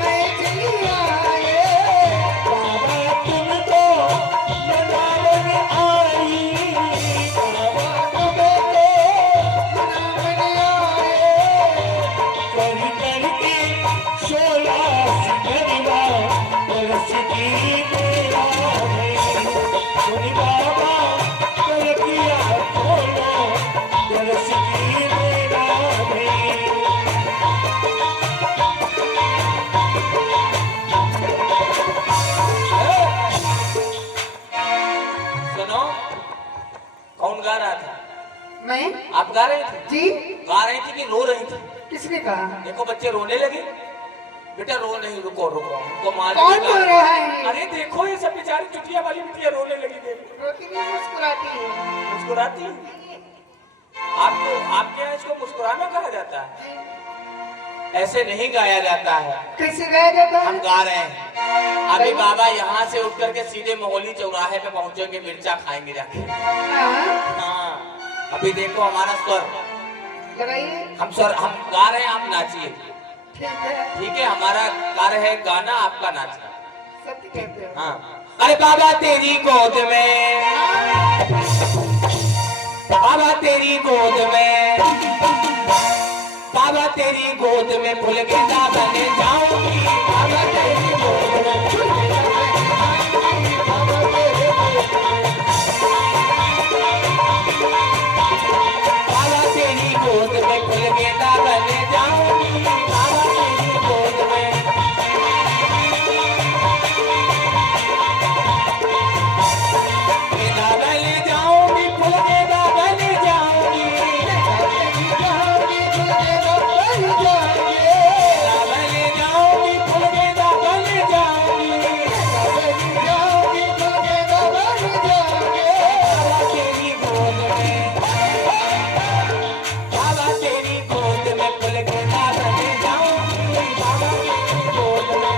मैं चली आई बाबा तुमको मनावन आई बाबा तुमको मनावन आए कर करके 16 सितरवा बरस की मेरा है मोरी बाबा गलतियां खोलो बरस की मेरा है सुनो, कौन गा रहा था? मैं आप गा रही थी? जी गा रही थी कि रो रही थी? किसने कहा देखो बच्चे रोने लगे। बेटा रो नहीं, रुको रुको, उनको मार कौन रो रहा है अरे देखो ये सब बेचारी चुटिया वाली बिटिया रोने लगी। देखो रोती नहीं मुस्कुराती है मुस्कुराती है। आपको आपके यहाँ इसको मुस्कुराना कहा जाता है? ऐसे नहीं गाया जाता है। कैसे गाया जाता हम है गा रहे हैं। अभी बाबा यहाँ से उठ करके सीधे मोहली चौराहे पे पहुंचेंगे, मिर्चा खाएंगे जाके। हाँ, हाँ, अभी देखो हमारा स्वर, लगाइए हम गा रहे हैं, आप नाचिए। ठीक है ठीक है, हमारा कार्य है गाना, आपका नाचना। सत्य कहते हो हाँ, अरे बाबा तेरी गोद में, बाबा तेरी गोद में, बाबा तेरी गोद में फूल गेंदा बने जाऊंगी। बाबा तेरी गोद में फूल गेंदा बने जाऊंगी। बाबा तेरी गोद में, बाबा तेरी गोद में फूल गेंदा बने जाऊंगी। बाबा तेरी गोद में, गेंदा बने जाऊंगी, फूल गेंदा बने जाऊंगी। बने जाऊंगी, फूल गेंदा बने जाऊंगी। बाबा तेरी गोद में, बाबा तेरी गोद में फूल गेंदा बने जाऊंगी। बाबा तेरी गोद में,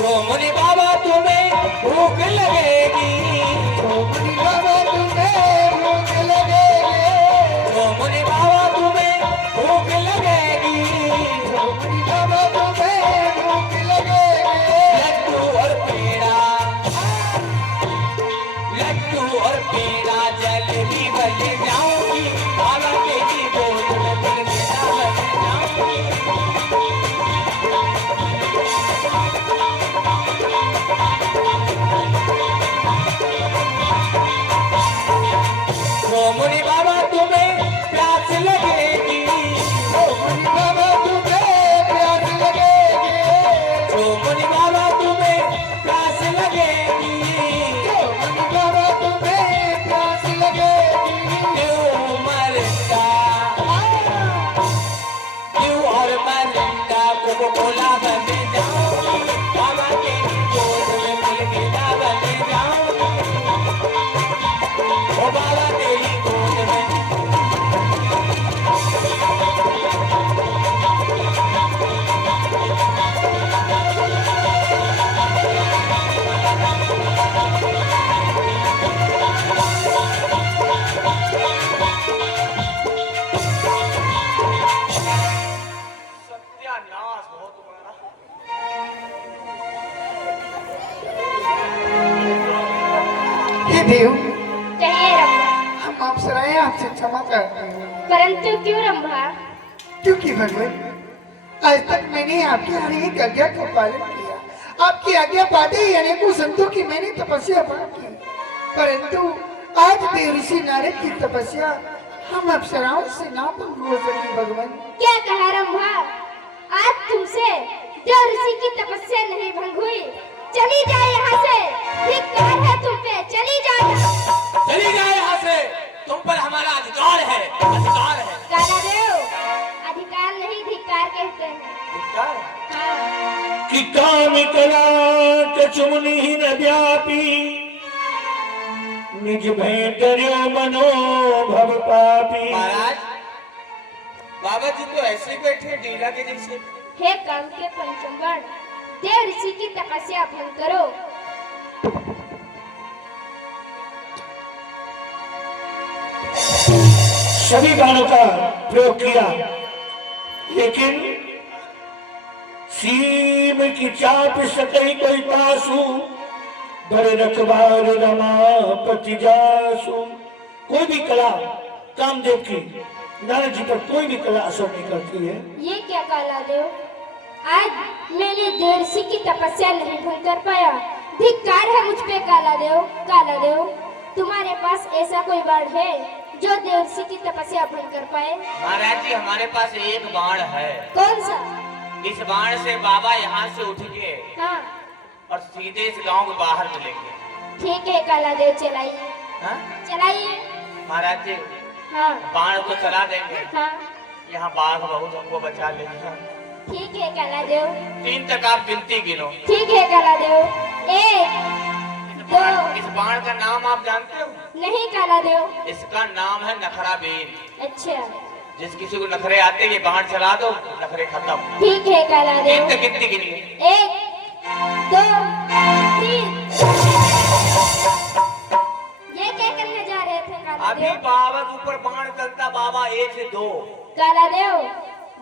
रोमनी बाबा तुम्हें भूख लगेगी। रोमनी बाबा तुम्हें भूख लगेगी। लड्डू और पेड़ा, लड्डू और पेड़ा जलेबी बने जाऊंगी। बाबा तेरी गोद में फूल गेंदा बने जाऊंगी। रोमनी बाबा तुम्हें प्यास लगेगी। रोमनी बाबा तुम्हें प्यास लगेगी। रोमनी बाबा तुम्हें प्यास लगेगी। रोमनी बाबा तुम्हें प्यास लगेगी। हे देव, कहिए रंभा। हम अप्सराएं आपसे क्षमा करते हैं, परंतु क्यों रंभा? क्योंकि भगवान आज तक मैंने आपकी हर एक आज्ञा का पालन किया। आपकी आज्ञा पाते ही अनेकों संतों की मैंने तपस्या की, परंतु आज देव ऋषि नारद की तपस्या हम अप्सराओं से ना पूर्ण हो सकी। भगवान क्या कहा रंभा? आज तुमसे देव ऋषि की तपस्या नहीं भंग हुई। चली जाए यहाँ से, धिक्कार है तुम पे, चली जाए। चली जाए यहाँ से, तुम पर हमारा अधिकार है, अधिकार है। काला देव, अधिकार नहीं धिक्कार कहते हैं। अधिकार? हाँ। कि काम कला कचुमनि ही न व्यापी, निज भय डर्यो मनो भव पापी। महाराज, बाबा जी तो ऐसे ही बैठे डीला के जैसे। हे काम के पंचमगण, देव ऋषि की तपस्या भंग करो। सभी बाणों का प्रयोग किया, लेकिन सीम की चाप सकई कोई पासु, बड़े रखबार रमापति जासु। कोई भी कला कामदेव की नारद जी पर कोई भी कला असर नहीं करती है। ये क्या काला देव? आज मैंने देव ऋषि की तपस्या नहीं भंग कर पाया। धिक्कार है मुझ पे काला देव। काला देव, तुम्हारे पास ऐसा कोई बाण है जो देव ऋषि की तपस्या भंग कर पाए? महाराज जी, हमारे पास एक बाण है। कौन सा? इस बाण से बाबा यहाँ से उठ के हाँ, और सीधे इस गांव के बाहर मिलेंगे। ठीक है काला देव, चलाइए। हाँ? चलाइए। महाराज जी, हाँ बाण को चला देंगे। हाँ, यहाँ बाघ बहुत हमको बचा लेगा। ठीक है काला देव। 3 तक आप गिनती गिनो। ठीक है काला देव। 1 2। इस बाण का नाम आप जानते हो? नहीं काला देव। इसका नाम है नखरा बेर। अच्छा, जिस किसी को नखरे आते हैं, ये बाण चला दो, नखरे खत्म। ठीक है काला 3 देव। तक गिनती गिनिए। 1 2 3। ये क्या करने जा रहे थे काला अभी देव? बाबा के ऊपर बाण चलता, बाबा 1 से 2 काला देव,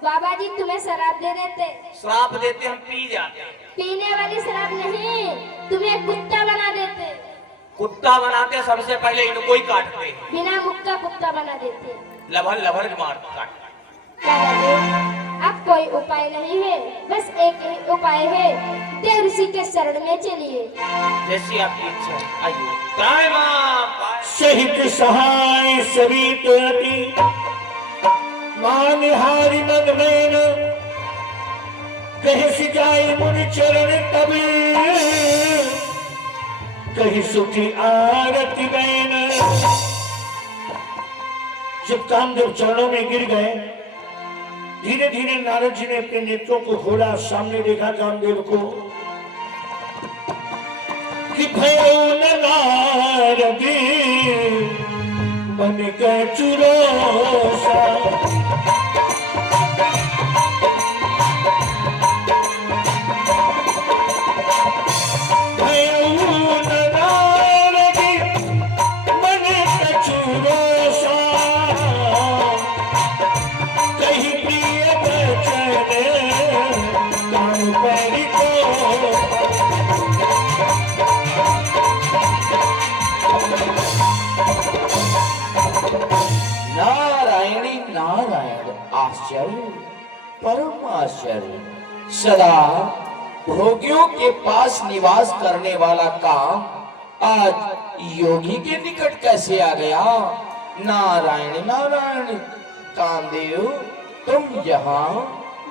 बाबा जी तुम्हें शराब दे देते। श्राप देते, हम पी जाते। पीने वाली शराब नहीं, तुम्हें कुत्ता बना देते। कुत्ता बनाते, सबसे पहले इनको ही काटते, बिना मुख का कुत्ता बना देते। लभर लभर के मारते काटते। काला देव, अब कोई उपाय नहीं है, बस एक ही उपाय है। देव ऋषि के शरण में चलिए। जैसी आपकी इच्छा, आइए। जय मां। सहित सहाय सभी तोति, मान हारि मन में कहीं से जाए मुनि चरण तब, कहीं सुखी आरती बैन। जब कामदेव चरणों में गिर गए, धीरे धीरे नारद जी ने अपने नेत्रों को खोला, सामने देखा कामदेव को कि भयो न नारदी मन के चुरोसा। नारायणी नारायण, आश्चर्य, परम आश्चर्य। सदा भोगियों के पास निवास करने वाला काम आज योगी के निकट कैसे आ गया? नारायण नारायण। कामदेव, तुम यहाँ?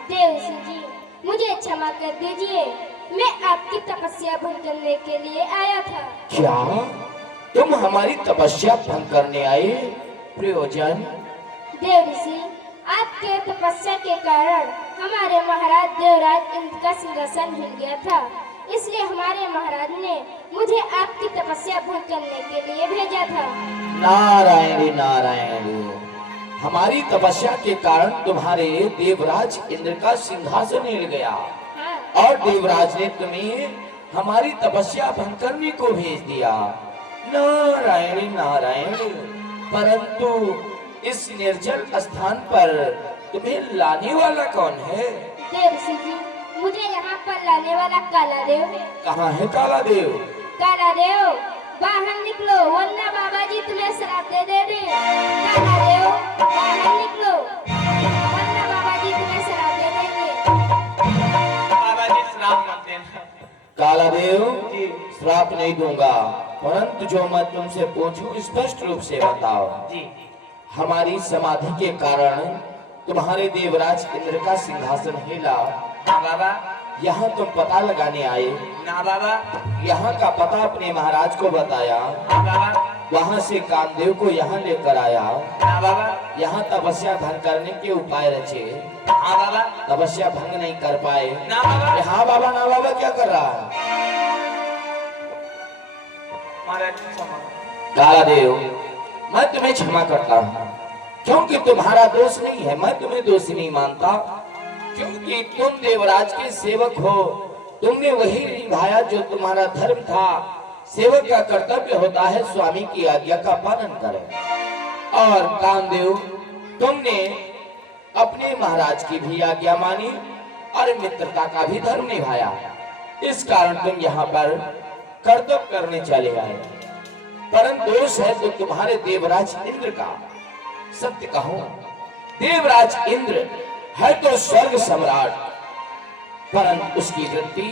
देव ऋषि जी, मुझे क्षमा कर दीजिए, मैं आपकी तपस्या भंग करने के लिए आया था। क्या तुम हमारी तपस्या भंग करने आए? प्रयोजन? देव ऋषि, आपके तपस्या के कारण हमारे महाराज देवराज इंद्र का सिंहासन हिल गया था, इसलिए हमारे महाराज ने मुझे आपकी तपस्या भंग करने के लिए भेजा था। नारायण नारायण। हमारी तपस्या के कारण तुम्हारे देवराज इंद्र का सिंहासन हिल गया, हाँ। और देवराज ने तुम्हें हमारी तपस्या भंग करने को भेज दिया। नारायण नारायण। परंतु इस निर्जल स्थान पर तुम्हें लाने वाला कौन है? देव ऋषि जी, मुझे यहाँ पर लाने वाला काला देव है। कहाँ है काला देव? काला देव, बाहर निकलो वरना बाबा जी तुम्हें श्राप दे देंगे। काला देव बाहर निकलो वरना बाबा जी तुम्हें श्राप दे देंगे। बाबा जी श्राप मत देना। काला देव श्राप नहीं दूंगा, परंतु जो मैं तुमसे पूछूं स्पष्ट रूप से बताओ। जी हमारी समाधि के कारण तुम्हारे देवराज इंद्र का सिंहासन हिला। हाँ बाबा। यहाँ तुम पता लगाने आए। ना बाबा। यहाँ का पता अपने महाराज को बताया। हाँ बाबा। वहाँ से कामदेव को यहाँ लेकर आया। ना बाबा। यहाँ तपस्या भंग करने के उपाय रचे। हाँ बाबा। तपस्या भंग नहीं कर पाए। ना बाबा। अरे हाँ बाबा ना बाबा क्या कर रहा है? महाराज क्षमा। काला देव मैं तुम्हें क्षमा करता हूँ, क्योंकि तुम्हारा दोष नहीं है। मैं तुम्हें दोषी नहीं मानता, क्योंकि तुम देवराज के सेवक हो। तुमने वही निभाया जो तुम्हारा धर्म था। सेवक का कर्तव्य होता है स्वामी की आज्ञा का पालन करें। और कामदेव तुमने अपने महाराज की भी आज्ञा मानी और मित्रता का भी धर्म निभाया। इस कारण तुम यहाँ पर कर्तव्य करने चले आए। परंतु दोष है तो तुम्हारे देवराज इंद्र का। सत्य कहूं, देवराज इंद्र है तो स्वर्ग सम्राट, परंतु उसकी वृत्ति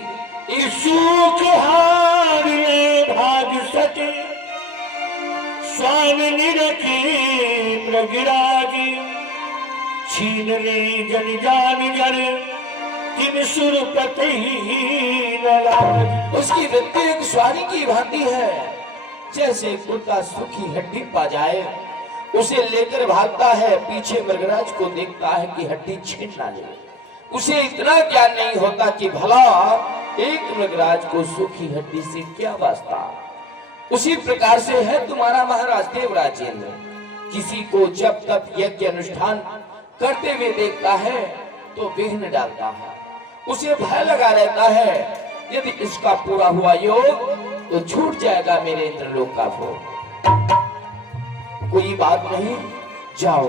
ईशु के हार ले भाग सके स्वामी रखी प्रगिराजी छीन ली जन जान जन किन सुरपति उसकी वृत्ति एक स्वामी की भांति है। जैसे कुत्ता सूखी हड्डी पा जाए उसे लेकर भागता है, पीछे मृगराज को देखता है कि हड्डी छीन ना ले। उसे इतना ज्ञान नहीं होता कि भला एक मृगराज को सूखी हड्डी से क्या वास्ता। उसी प्रकार से है तुम्हारा महाराज देवराज इंद्र। किसी को जब तक यज्ञ अनुष्ठान करते हुए देखता है तो विघ्न डालता है, उसे भय लगा रहता है यदि इसका पूरा हुआ योग तो छूट जाएगा मेरे इंद्रलोक का भोग। कोई बात नहीं, जाओ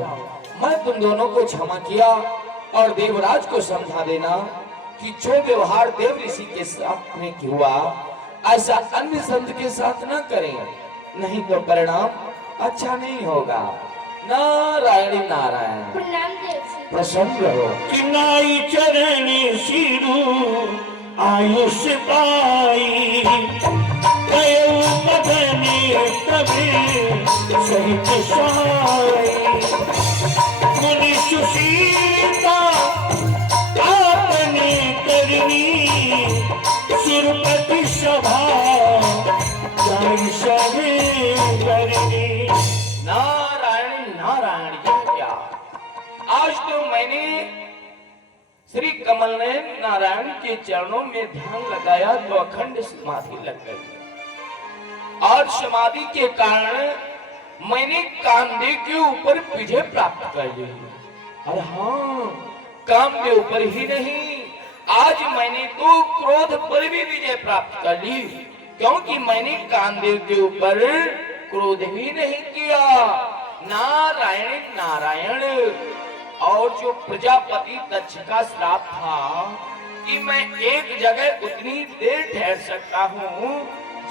मैं तुम दोनों को क्षमा किया और देवराज को समझा देना कि जो व्यवहार देव ऋषि के साथ में हुआ ऐसा अन्य संत के साथ न करें, नहीं तो परिणाम अच्छा नहीं होगा। नारायण नारायण। प्रणाम देव जी। प्रसन्न रहो। किनाई चरण सिरु आयुष पाई मदनी कभी सहित साई मुनि सुशीलता आपने करनी सुरपति सभा जाई सभी करनी। नारायण नारायण। यह क्या, आज तो मैंने श्री कमल ने नारायण के चरणों में ध्यान लगाया तो अखंड समाधि लग गई। और समाधि के कारण मैंने कामदेव के ऊपर विजय प्राप्त कर ली। और हाँ, कामदेव पर ही नहीं, आज मैंने तो क्रोध पर भी विजय प्राप्त कर ली, क्योंकि मैंने कामदेव के ऊपर क्रोध भी नहीं किया। नारायण नारायण। और जो प्रजापति दक्ष का श्राप था कि मैं एक जगह उतनी देर ठहर सकता हूँ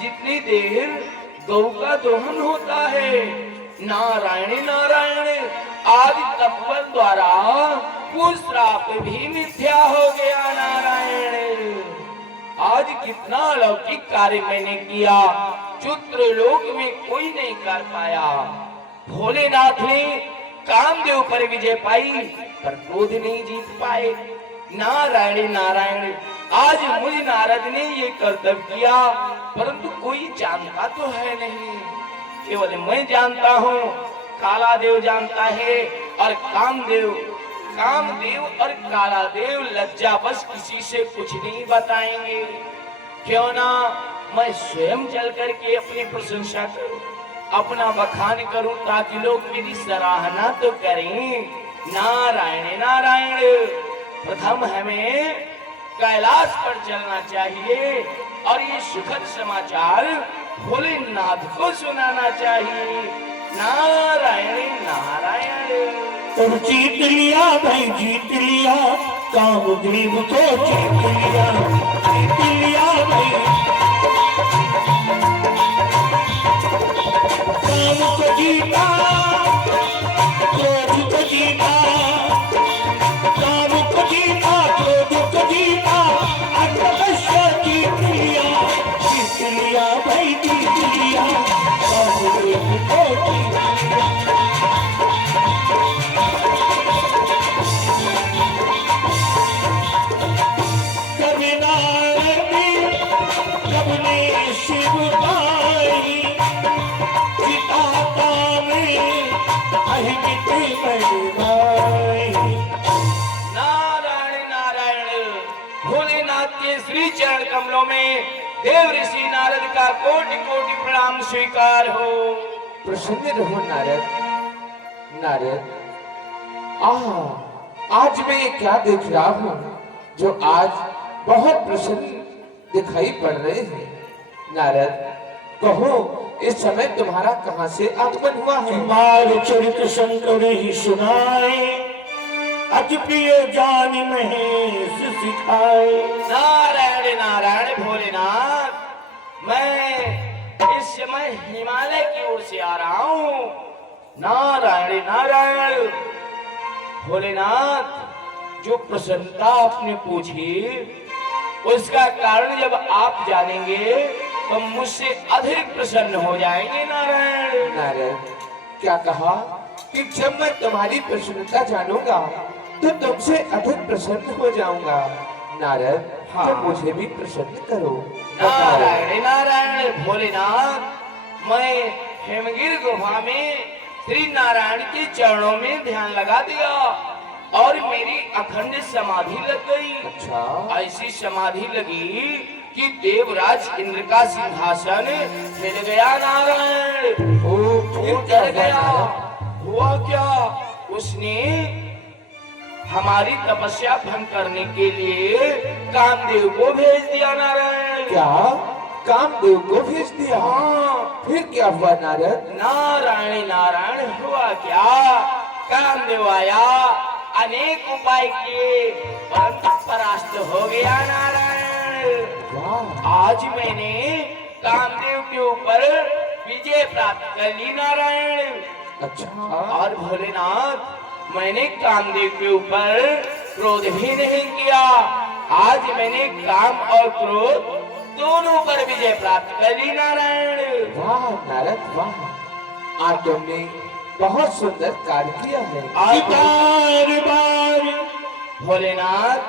जितनी देर गौ का दोहन होता है। नारायण नारायण। आज तपबल द्वारा वो श्राप भी मिथ्या हो गया। नारायण, आज कितना अलौकिक कार्य मैंने किया जो त्रिलोक में कोई नहीं कर पाया। भोलेनाथ ने कामदेव पर विजय पाई पर क्रोध नहीं जीत पाए। नारायण नारायण। आज मुझ नारद ने ये कर्तव्य किया, परंतु कोई जानता तो है नहीं, केवल मैं जानता हूँ, काला देव जानता है और कामदेव और काला देव लज्जावश किसी से कुछ नहीं बताएंगे। क्यों ना मैं स्वयं चल करके अपनी प्रशंसा करूं, अपना बखान करूं, ताकि लोग मेरी सराहना तो करें। नारायण नारायण। प्रथम हमें कैलाश पर चलना चाहिए और ये सुखद समाचार भोलेनाथ को सुनाना चाहिए। नारायण नारायण। तब जीत लिया भाई, जीत लिया कामदेव को, जीत लिया भाई। जीता, क्रोध को जीता, काम को जीता, क्रोध को जीता, और तपस्या जीत लिया भाई, जीत लिया कामदेव को जीत लिया। कभी नारद कभी शिव पाई, चिताता में अहिमित महिमाई। नारायण नारायण। भोलेनाथ के श्री चरण कमलों में देव ऋषि नारद का कोटि कोटि प्रणाम स्वीकार हो। प्रसन्न रहो नारद। नारद, आज मैं ये क्या देख रहा हूँ जो आज बहुत प्रसन्न दिखाई पड़ रहे हैं। नारद, कहो इस समय तुम्हारा कहाँ से आगमन हुआ है? मार चरित शंकर ही सुनाए, अति प्रिय जान महेश सिखाए। नारायण नारायण भोलेनाथ, मैं इस समय हिमालय की ओर से आ रहा हूँ। नारायण नारायण भोलेनाथ, जो प्रसन्नता आपने पूछी उसका कारण जब आप जानेंगे तो मुझसे अधिक प्रसन्न हो जाएंगे। नारायण नारद, क्या कहा कि जब मैं तुम्हारी प्रसन्नता जानूंगा तो तुमसे अधिक प्रसन्न हो जाऊंगा। नारद, हाँ। तो मुझे भी प्रसन्न करो। बताओ। नारायण नारायण भोलेनाथ, मैं हेमगिर गुफा में श्री नारायण के चरणों में ध्यान लगा दिया और मेरी अखंड समाधि लग गई। अच्छा, ऐसी समाधि लगी कि देवराज इंद्र का सिंहासन हिल गया। नारायण ओ फिर डर गया। हुआ क्या? उसने हमारी तपस्या भंग करने के लिए कामदेव को भेज दिया। नारायण क्या कामदेव को भेज दिया? हाँ। फिर क्या हुआ नारद? नारायण नारायण हुआ क्या? कामदेव आया, अनेक उपाय किए परंतु परास्त हो गया। नारायण, वाह, आज मैंने कामदेव के ऊपर विजय प्राप्त कर ली। नारायण, अच्छा, और भोलेनाथ, मैंने कामदेव के ऊपर क्रोध भी नहीं किया। आज मैंने काम और क्रोध दोनों पर विजय प्राप्त कर ली। नारायण, वाह नारद वाह, आज तुमने बहुत सुंदर कार्य किया है। बार बार भोलेनाथ,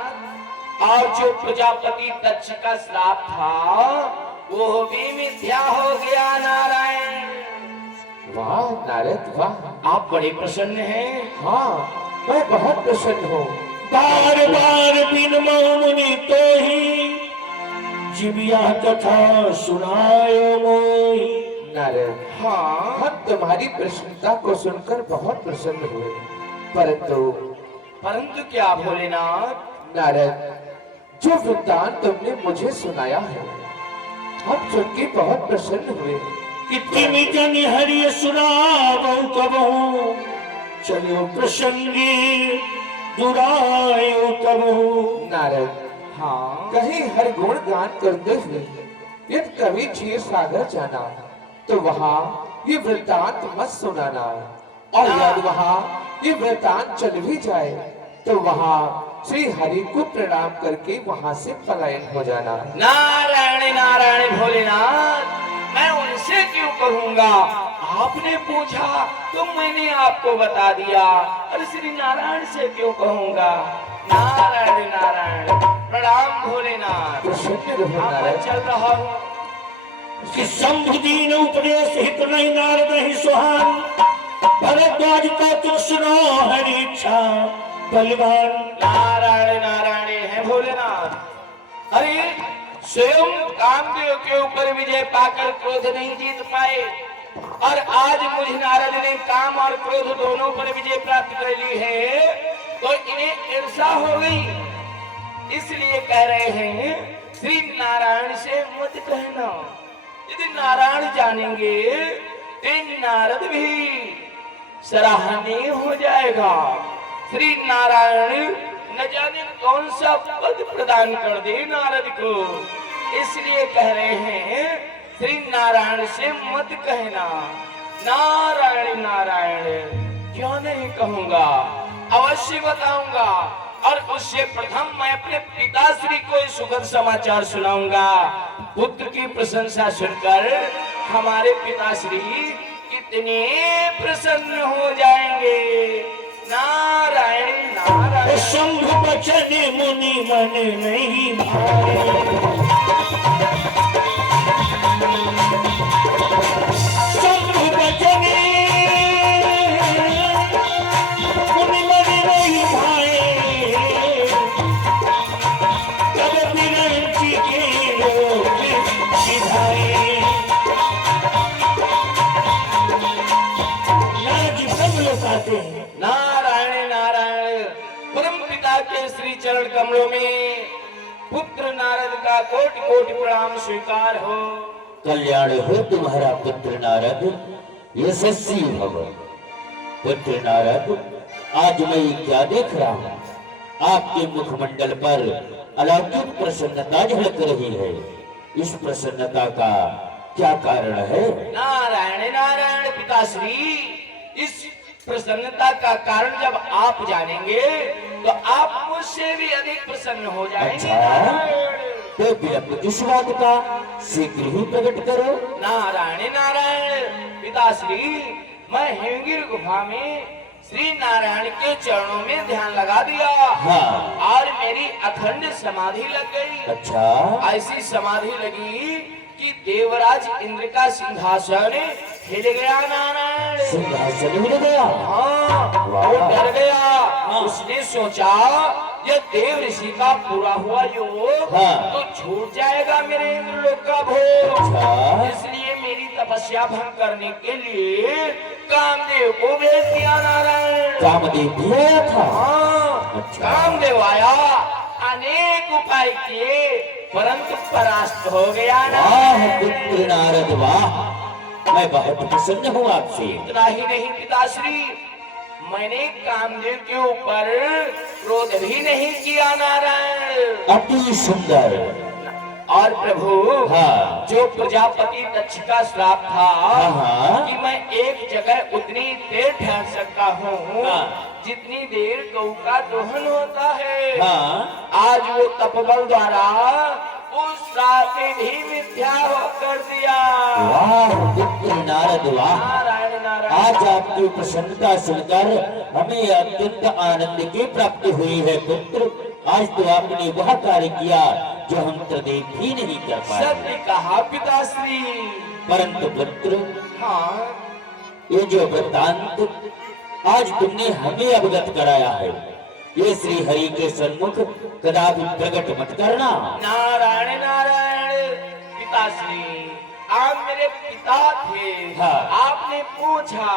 और जो प्रजापति दक्ष का श्राप था वो भी मिथ्या हो गया। नारायण, वाह नारद वाह, आप बड़े प्रसन्न हैं। हाँ मैं बहुत प्रसन्न हूँ। बार बार बिन मुनि तो ही जीविया कथा सुनायो मोही। नारद, हाँ, हम तुम्हारी प्रसन्नता को सुनकर बहुत प्रसन्न हुए, परंतु क्या भोलेनाथ? नारद, जो वृत्तांत तुमने मुझे सुनाया है हम सुन के बहुत प्रसन्न हुए। कितनी जन हरि सुनावो कबहू, चलो प्रसंगी दुरायो कबहू। नारद, हाँ, कहीं हर गुण गान करते हुए यदि कभी क्षीर सागर जाना तो वहाँ ये वृत्तांत मत सुनाना, और यदि वहाँ ये वृत्तांत चल भी जाए तो वहाँ श्री हरि को प्रणाम करके वहाँ से पलायन हो जाना। नारायण नारायण भोलेनाथ, मैं उनसे क्यों कहूँगा? आपने पूछा तो मैंने आपको बता दिया, और श्री नारायण से क्यों कहूँगा? नारायण नारायण, प्रणाम भोलेनाथ। प्रसन्न रहो हाँ, मैं नारद। चल रहा हूँ। कि शंभुदीन उपदेश हित नहीं नारद ही सुहान, भरद्वाज का तुम सुनो हरि इच्छा बलवान। नारायण नारायण है भोलेनाथ। अरे स्वयं कामदेव के ऊपर विजय पाकर क्रोध नहीं जीत पाए, और आज मुझ नारद ने काम और क्रोध दोनों पर विजय प्राप्त कर ली है, तो इन्हें ईर्षा हो गई। इसलिए कह रहे हैं श्री नारायण से मत कहना। यदि नारायण जानेंगे तो नारद भी सराहनीय हो जाएगा। श्री नारायण न जाने कौन सा पद प्रदान कर दे नारद को, इसलिए कह रहे हैं श्री नारायण से मत कहना। नारायण कहूंगा, अवश्य बताऊंगा। और उससे प्रथम मैं अपने पिताश्री को ये सुखद समाचार सुनाऊंगा। पुत्र की प्रशंसा सुनकर हमारे पिताश्री कितने प्रसन्न हो जाएंगे। नारायण नारायण। शंभु बचन मुनि मन नहीं भाए, शंभु बचन मुनि मन नहीं भाए, तब विरंची के रोग विधाए। नारद जी सब लोग आते हैं। नारायण नारायण। परम पिता के श्री चरण कमलों में पुत्र नारद का कोटि कोटि प्रणाम स्वीकार हो। कल्याण हो तुम्हारा पुत्र नारद, यशस्वी भव। पुत्र नारद, आज मैं क्या देख रहा हूँ? आपके मुखमंडल पर अलौकिक प्रसन्नता झलक रही है। इस प्रसन्नता का क्या कारण है? नारायण नारायण पिताश्री, इस प्रसन्नता का कारण जब आप जानेंगे तो आप मुझसे भी अधिक प्रसन्न हो जाएंगे। अच्छा, तो विलंब किस बात का? शीघ्र ही प्रकट करो। नारायण नारायण पिताश्री, मैं हिमगिर गुफा में श्री नारायण के चरणों में ध्यान लगा दिया। हाँ। और मेरी अखंड समाधि लग गई। अच्छा, ऐसी समाधि लगी कि देवराज इंद्र का सिंहासन हिल गया। नारायण, सिंहासन हिल गया। हाँ, वो डर गया। उसने सोचा यह देव ऋषि का पूरा हुआ योग हाँ। तो छूट जाएगा मेरे इंद्रलोक का भोग। अच्छा। इसलिए मेरी तपस्या भंग करने के लिए कामदेव को भेज दिया। नारायण, कामदेव भी आया था। हाँ, अच्छा। कामदेव आया, अनेक उपाय किए, परंतु परास्त हो गया। वाह पुत्र नारद वाह, मैं बहुत प्रसन्न हूँ आपसे। इतना ही नहीं पिताश्री, मैंने कामदेव के ऊपर क्रोध भी नहीं किया। नारायण, अति सुंदर। और प्रभु, हाँ। जो प्रजापति दक्ष का श्राप था हाँ। कि मैं एक जगह उतनी देर ठहर सकता हूँ हाँ। जितनी देर गौ का दोहन होता है, हाँ। आज वो तपबल द्वारा उस श्राप ने भी मिथ्या कर दिया। वाह पुत्र नारद वाह, नारायण नारायण। आज आपकी प्रसन्नता सुनकर हमें अत्यंत आनंद की प्राप्ति हुई है। पुत्र, आज तो आपने वह कार्य किया जो हम कभी भी नहीं कर पाए। सत्य कहा पिताश्री। परंतु पुत्र, हाँ, ये जो वृत्तांत आज तुमने हमें अवगत कराया है, ये श्री हरि के सन्मुख कदापि प्रकट मत करना। नारायण नारायण पिताश्री, आप मेरे पिता थे। हाँ। आपने पूछा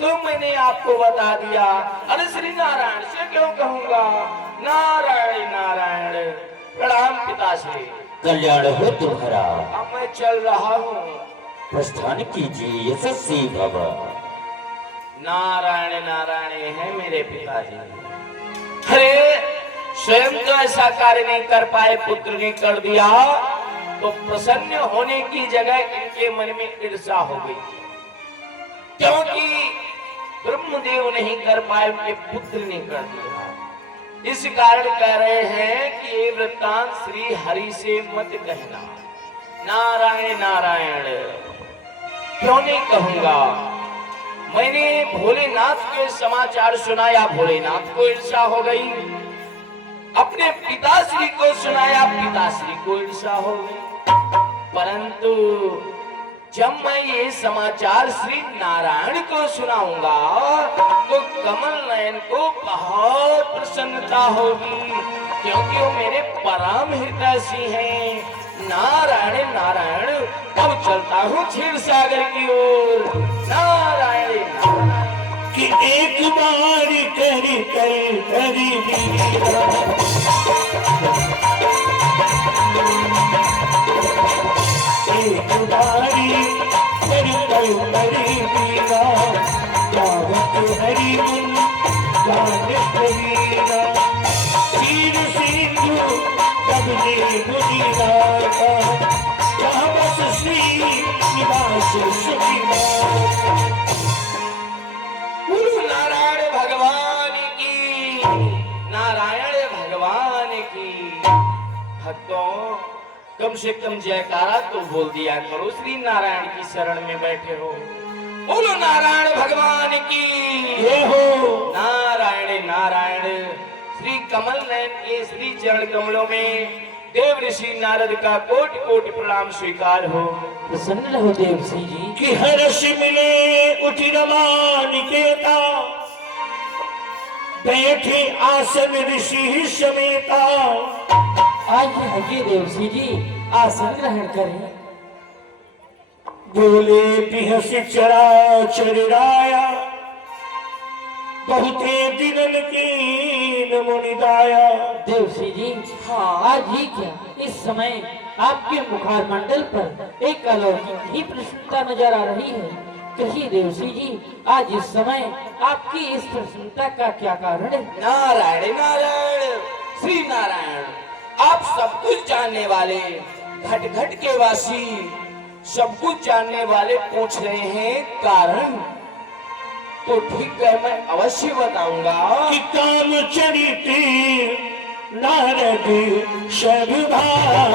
तो मैंने आपको बता दिया। अरे श्री नारायण से क्यों कहूँगा? नारायण नारायण। प्रणाम पिताश्री। कल्याण हो तुम्हारा। अब मैं चल रहा हूँ। प्रस्थान कीजिए, यशस्वी भव। नारायण नारायण है मेरे पिताजी। अरे स्वयं तो ऐसा कार्य नहीं कर पाए, पुत्र ने कर दिया, तो प्रसन्न होने की जगह इनके मन में ईर्ष्या हो गई, क्योंकि ब्रह्मदेव नहीं कर पाए, उनके पुत्र ने कर दिया। इस कारण कह रहे हैं कि ये वृत्तांत श्री हरि से मत कहना। नारायण नारायण। क्यों नहीं कहूंगा? मैंने भोलेनाथ के समाचार सुनाया, भोलेनाथ को ईर्ष्या हो गई। अपने पिताश्री को सुनाया, पिताश्री को ईर्ष्या हो गई। परंतु जब मैं ये समाचार श्री नारायण को सुनाऊंगा तो कमल नयन को बहुत प्रसन्नता होगी, क्योंकि वो मेरे परम हितैषी हैं। नारायण नारायण। अब चलता हूँ क्षीर सागर की ओर। नारायण नारायण। कि एक बार करी करी करी एक बारी करी करी करी बीना, गावत हरि गुण गान करीना। चीर सिंधु कबने मुनिनाथा, जहाँ बस श्री निवास सुखी। नारायण भगवान भक्तों, कम से कम जयकारा तो बोल दिया करो। श्री नारायण की शरण में बैठे हो, बोलो नारायण भगवान की ये हो। नारायण नारायण। श्री कमल नयन के श्री चरण कमलों में देव ऋषि नारद का कोटि कोटि प्रणाम स्वीकार हो। प्रसन्न रहो देवसी जी। कि हर्ष मिले उठी रमा निकेता, बैठे आसन ऋषि समेता। आइए देवसी जी, आसन ग्रहण करें। बोले बिहस चराचर राया, बहुते दिनन की मुनिदाया। देवसी जी, हाँ आज ही क्या, इस समय आपके मुखार मंडल पर एक अलौकिक ही प्रसन्नता नजर आ रही है। कहिए देवसी जी, आज इस समय आपकी इस प्रसन्नता का क्या कारण है? नारायण नारायण। श्री नारायण, आप सब कुछ जानने वाले, घट घट के वासी, सब कुछ जानने वाले पूछ रहे हैं कारण, तो ठीक है मैं अवश्य बताऊंगा। कि काम चरित्री नारद शर्भागी,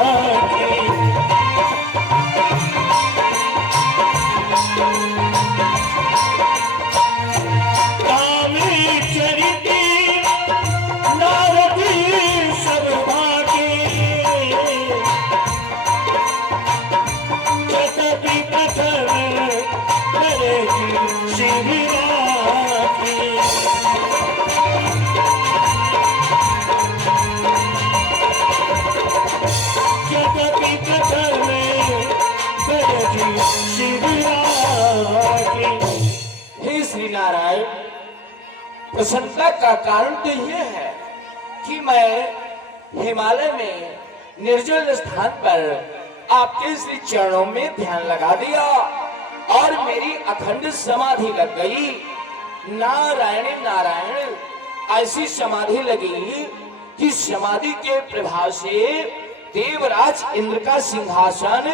काम चरित्री नारद शर्भागी, जगति प्रथम करेगी शिवरात्रि। जगति प्रथम करेगी शिवरात्रि। हे श्री नारायण, प्रसन्नता का कारण तो यह है कि मैं हिमालय में निर्जल स्थान पर आपके श्री चरणों में ध्यान लगा दिया और मेरी अखंड समाधि लग गई। नारायण नारायण, ऐसी समाधि लगी कि समाधि के प्रभाव से देवराज इंद्र का सिंहासन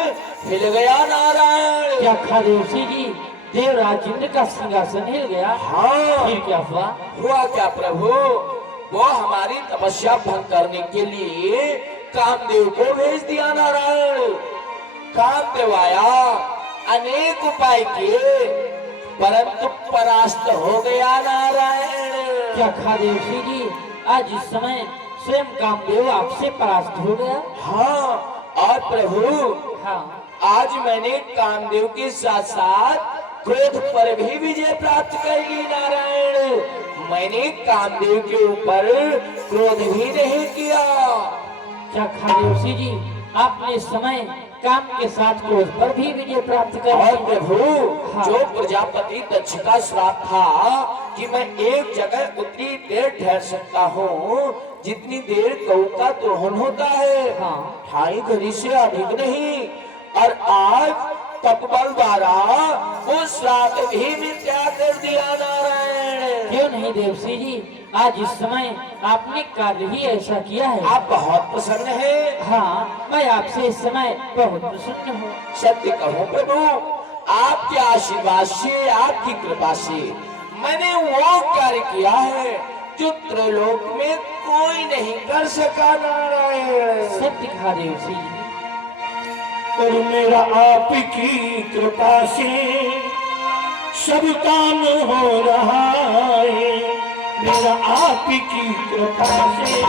हिल गया। नारायण, क्या कहा देवसी जी, देवराज इंद्र का सिंहासन हिल गया? हाँ, फिर क्या हुआ? हुआ क्या प्रभु, वो हमारी तपस्या भंग करने के लिए कामदेव को भेज दिया। नारायण, कामदेव आया, अनेक उपाय किए, परंतु परास्त हो गया। नारायण, क्या कहा देवसी जी, आज इस समय स्वयं कामदेव आपसे परास्त हो गया? हाँ, और प्रभु हाँ, आज मैंने कामदेव के साथ साथ क्रोध पर भी विजय प्राप्त कर ली। नारायण, मैंने कामदेव के ऊपर क्रोध भी नहीं किया। क्या कहा देवसी जी, आपने इस समय काम के साथ क्रोध पर भी विजय प्राप्त कर और ली? प्रभु, हाँ। जो प्रजापति दक्ष का श्राप था कि मैं एक जगह उतनी देर ठहर सकता हूँ जितनी देर गऊ का दोहन होता है, हाँ। 2.5 घड़ी से अधिक नहीं, और आज तपबल द्वारा वो श्राप भी मिथ्या कर दिया। नारायण, क्यों नहीं देवसी जी, आज इस समय आपने कार्य ही ऐसा किया है। आप बहुत प्रसन्न हैं। हाँ, मैं आपसे इस समय बहुत प्रसन्न हूँ। सत्य कहूँ प्रभु, आपके आशीर्वाद से, आपकी कृपा से मैंने वो कार्य किया है जो त्रिलोक में कोई नहीं कर सका। नारायण, सत्य कहा देवसी जी। और मेरा आपकी कृपा से सब काम हो रहा है। मेरा आपकी कृपा से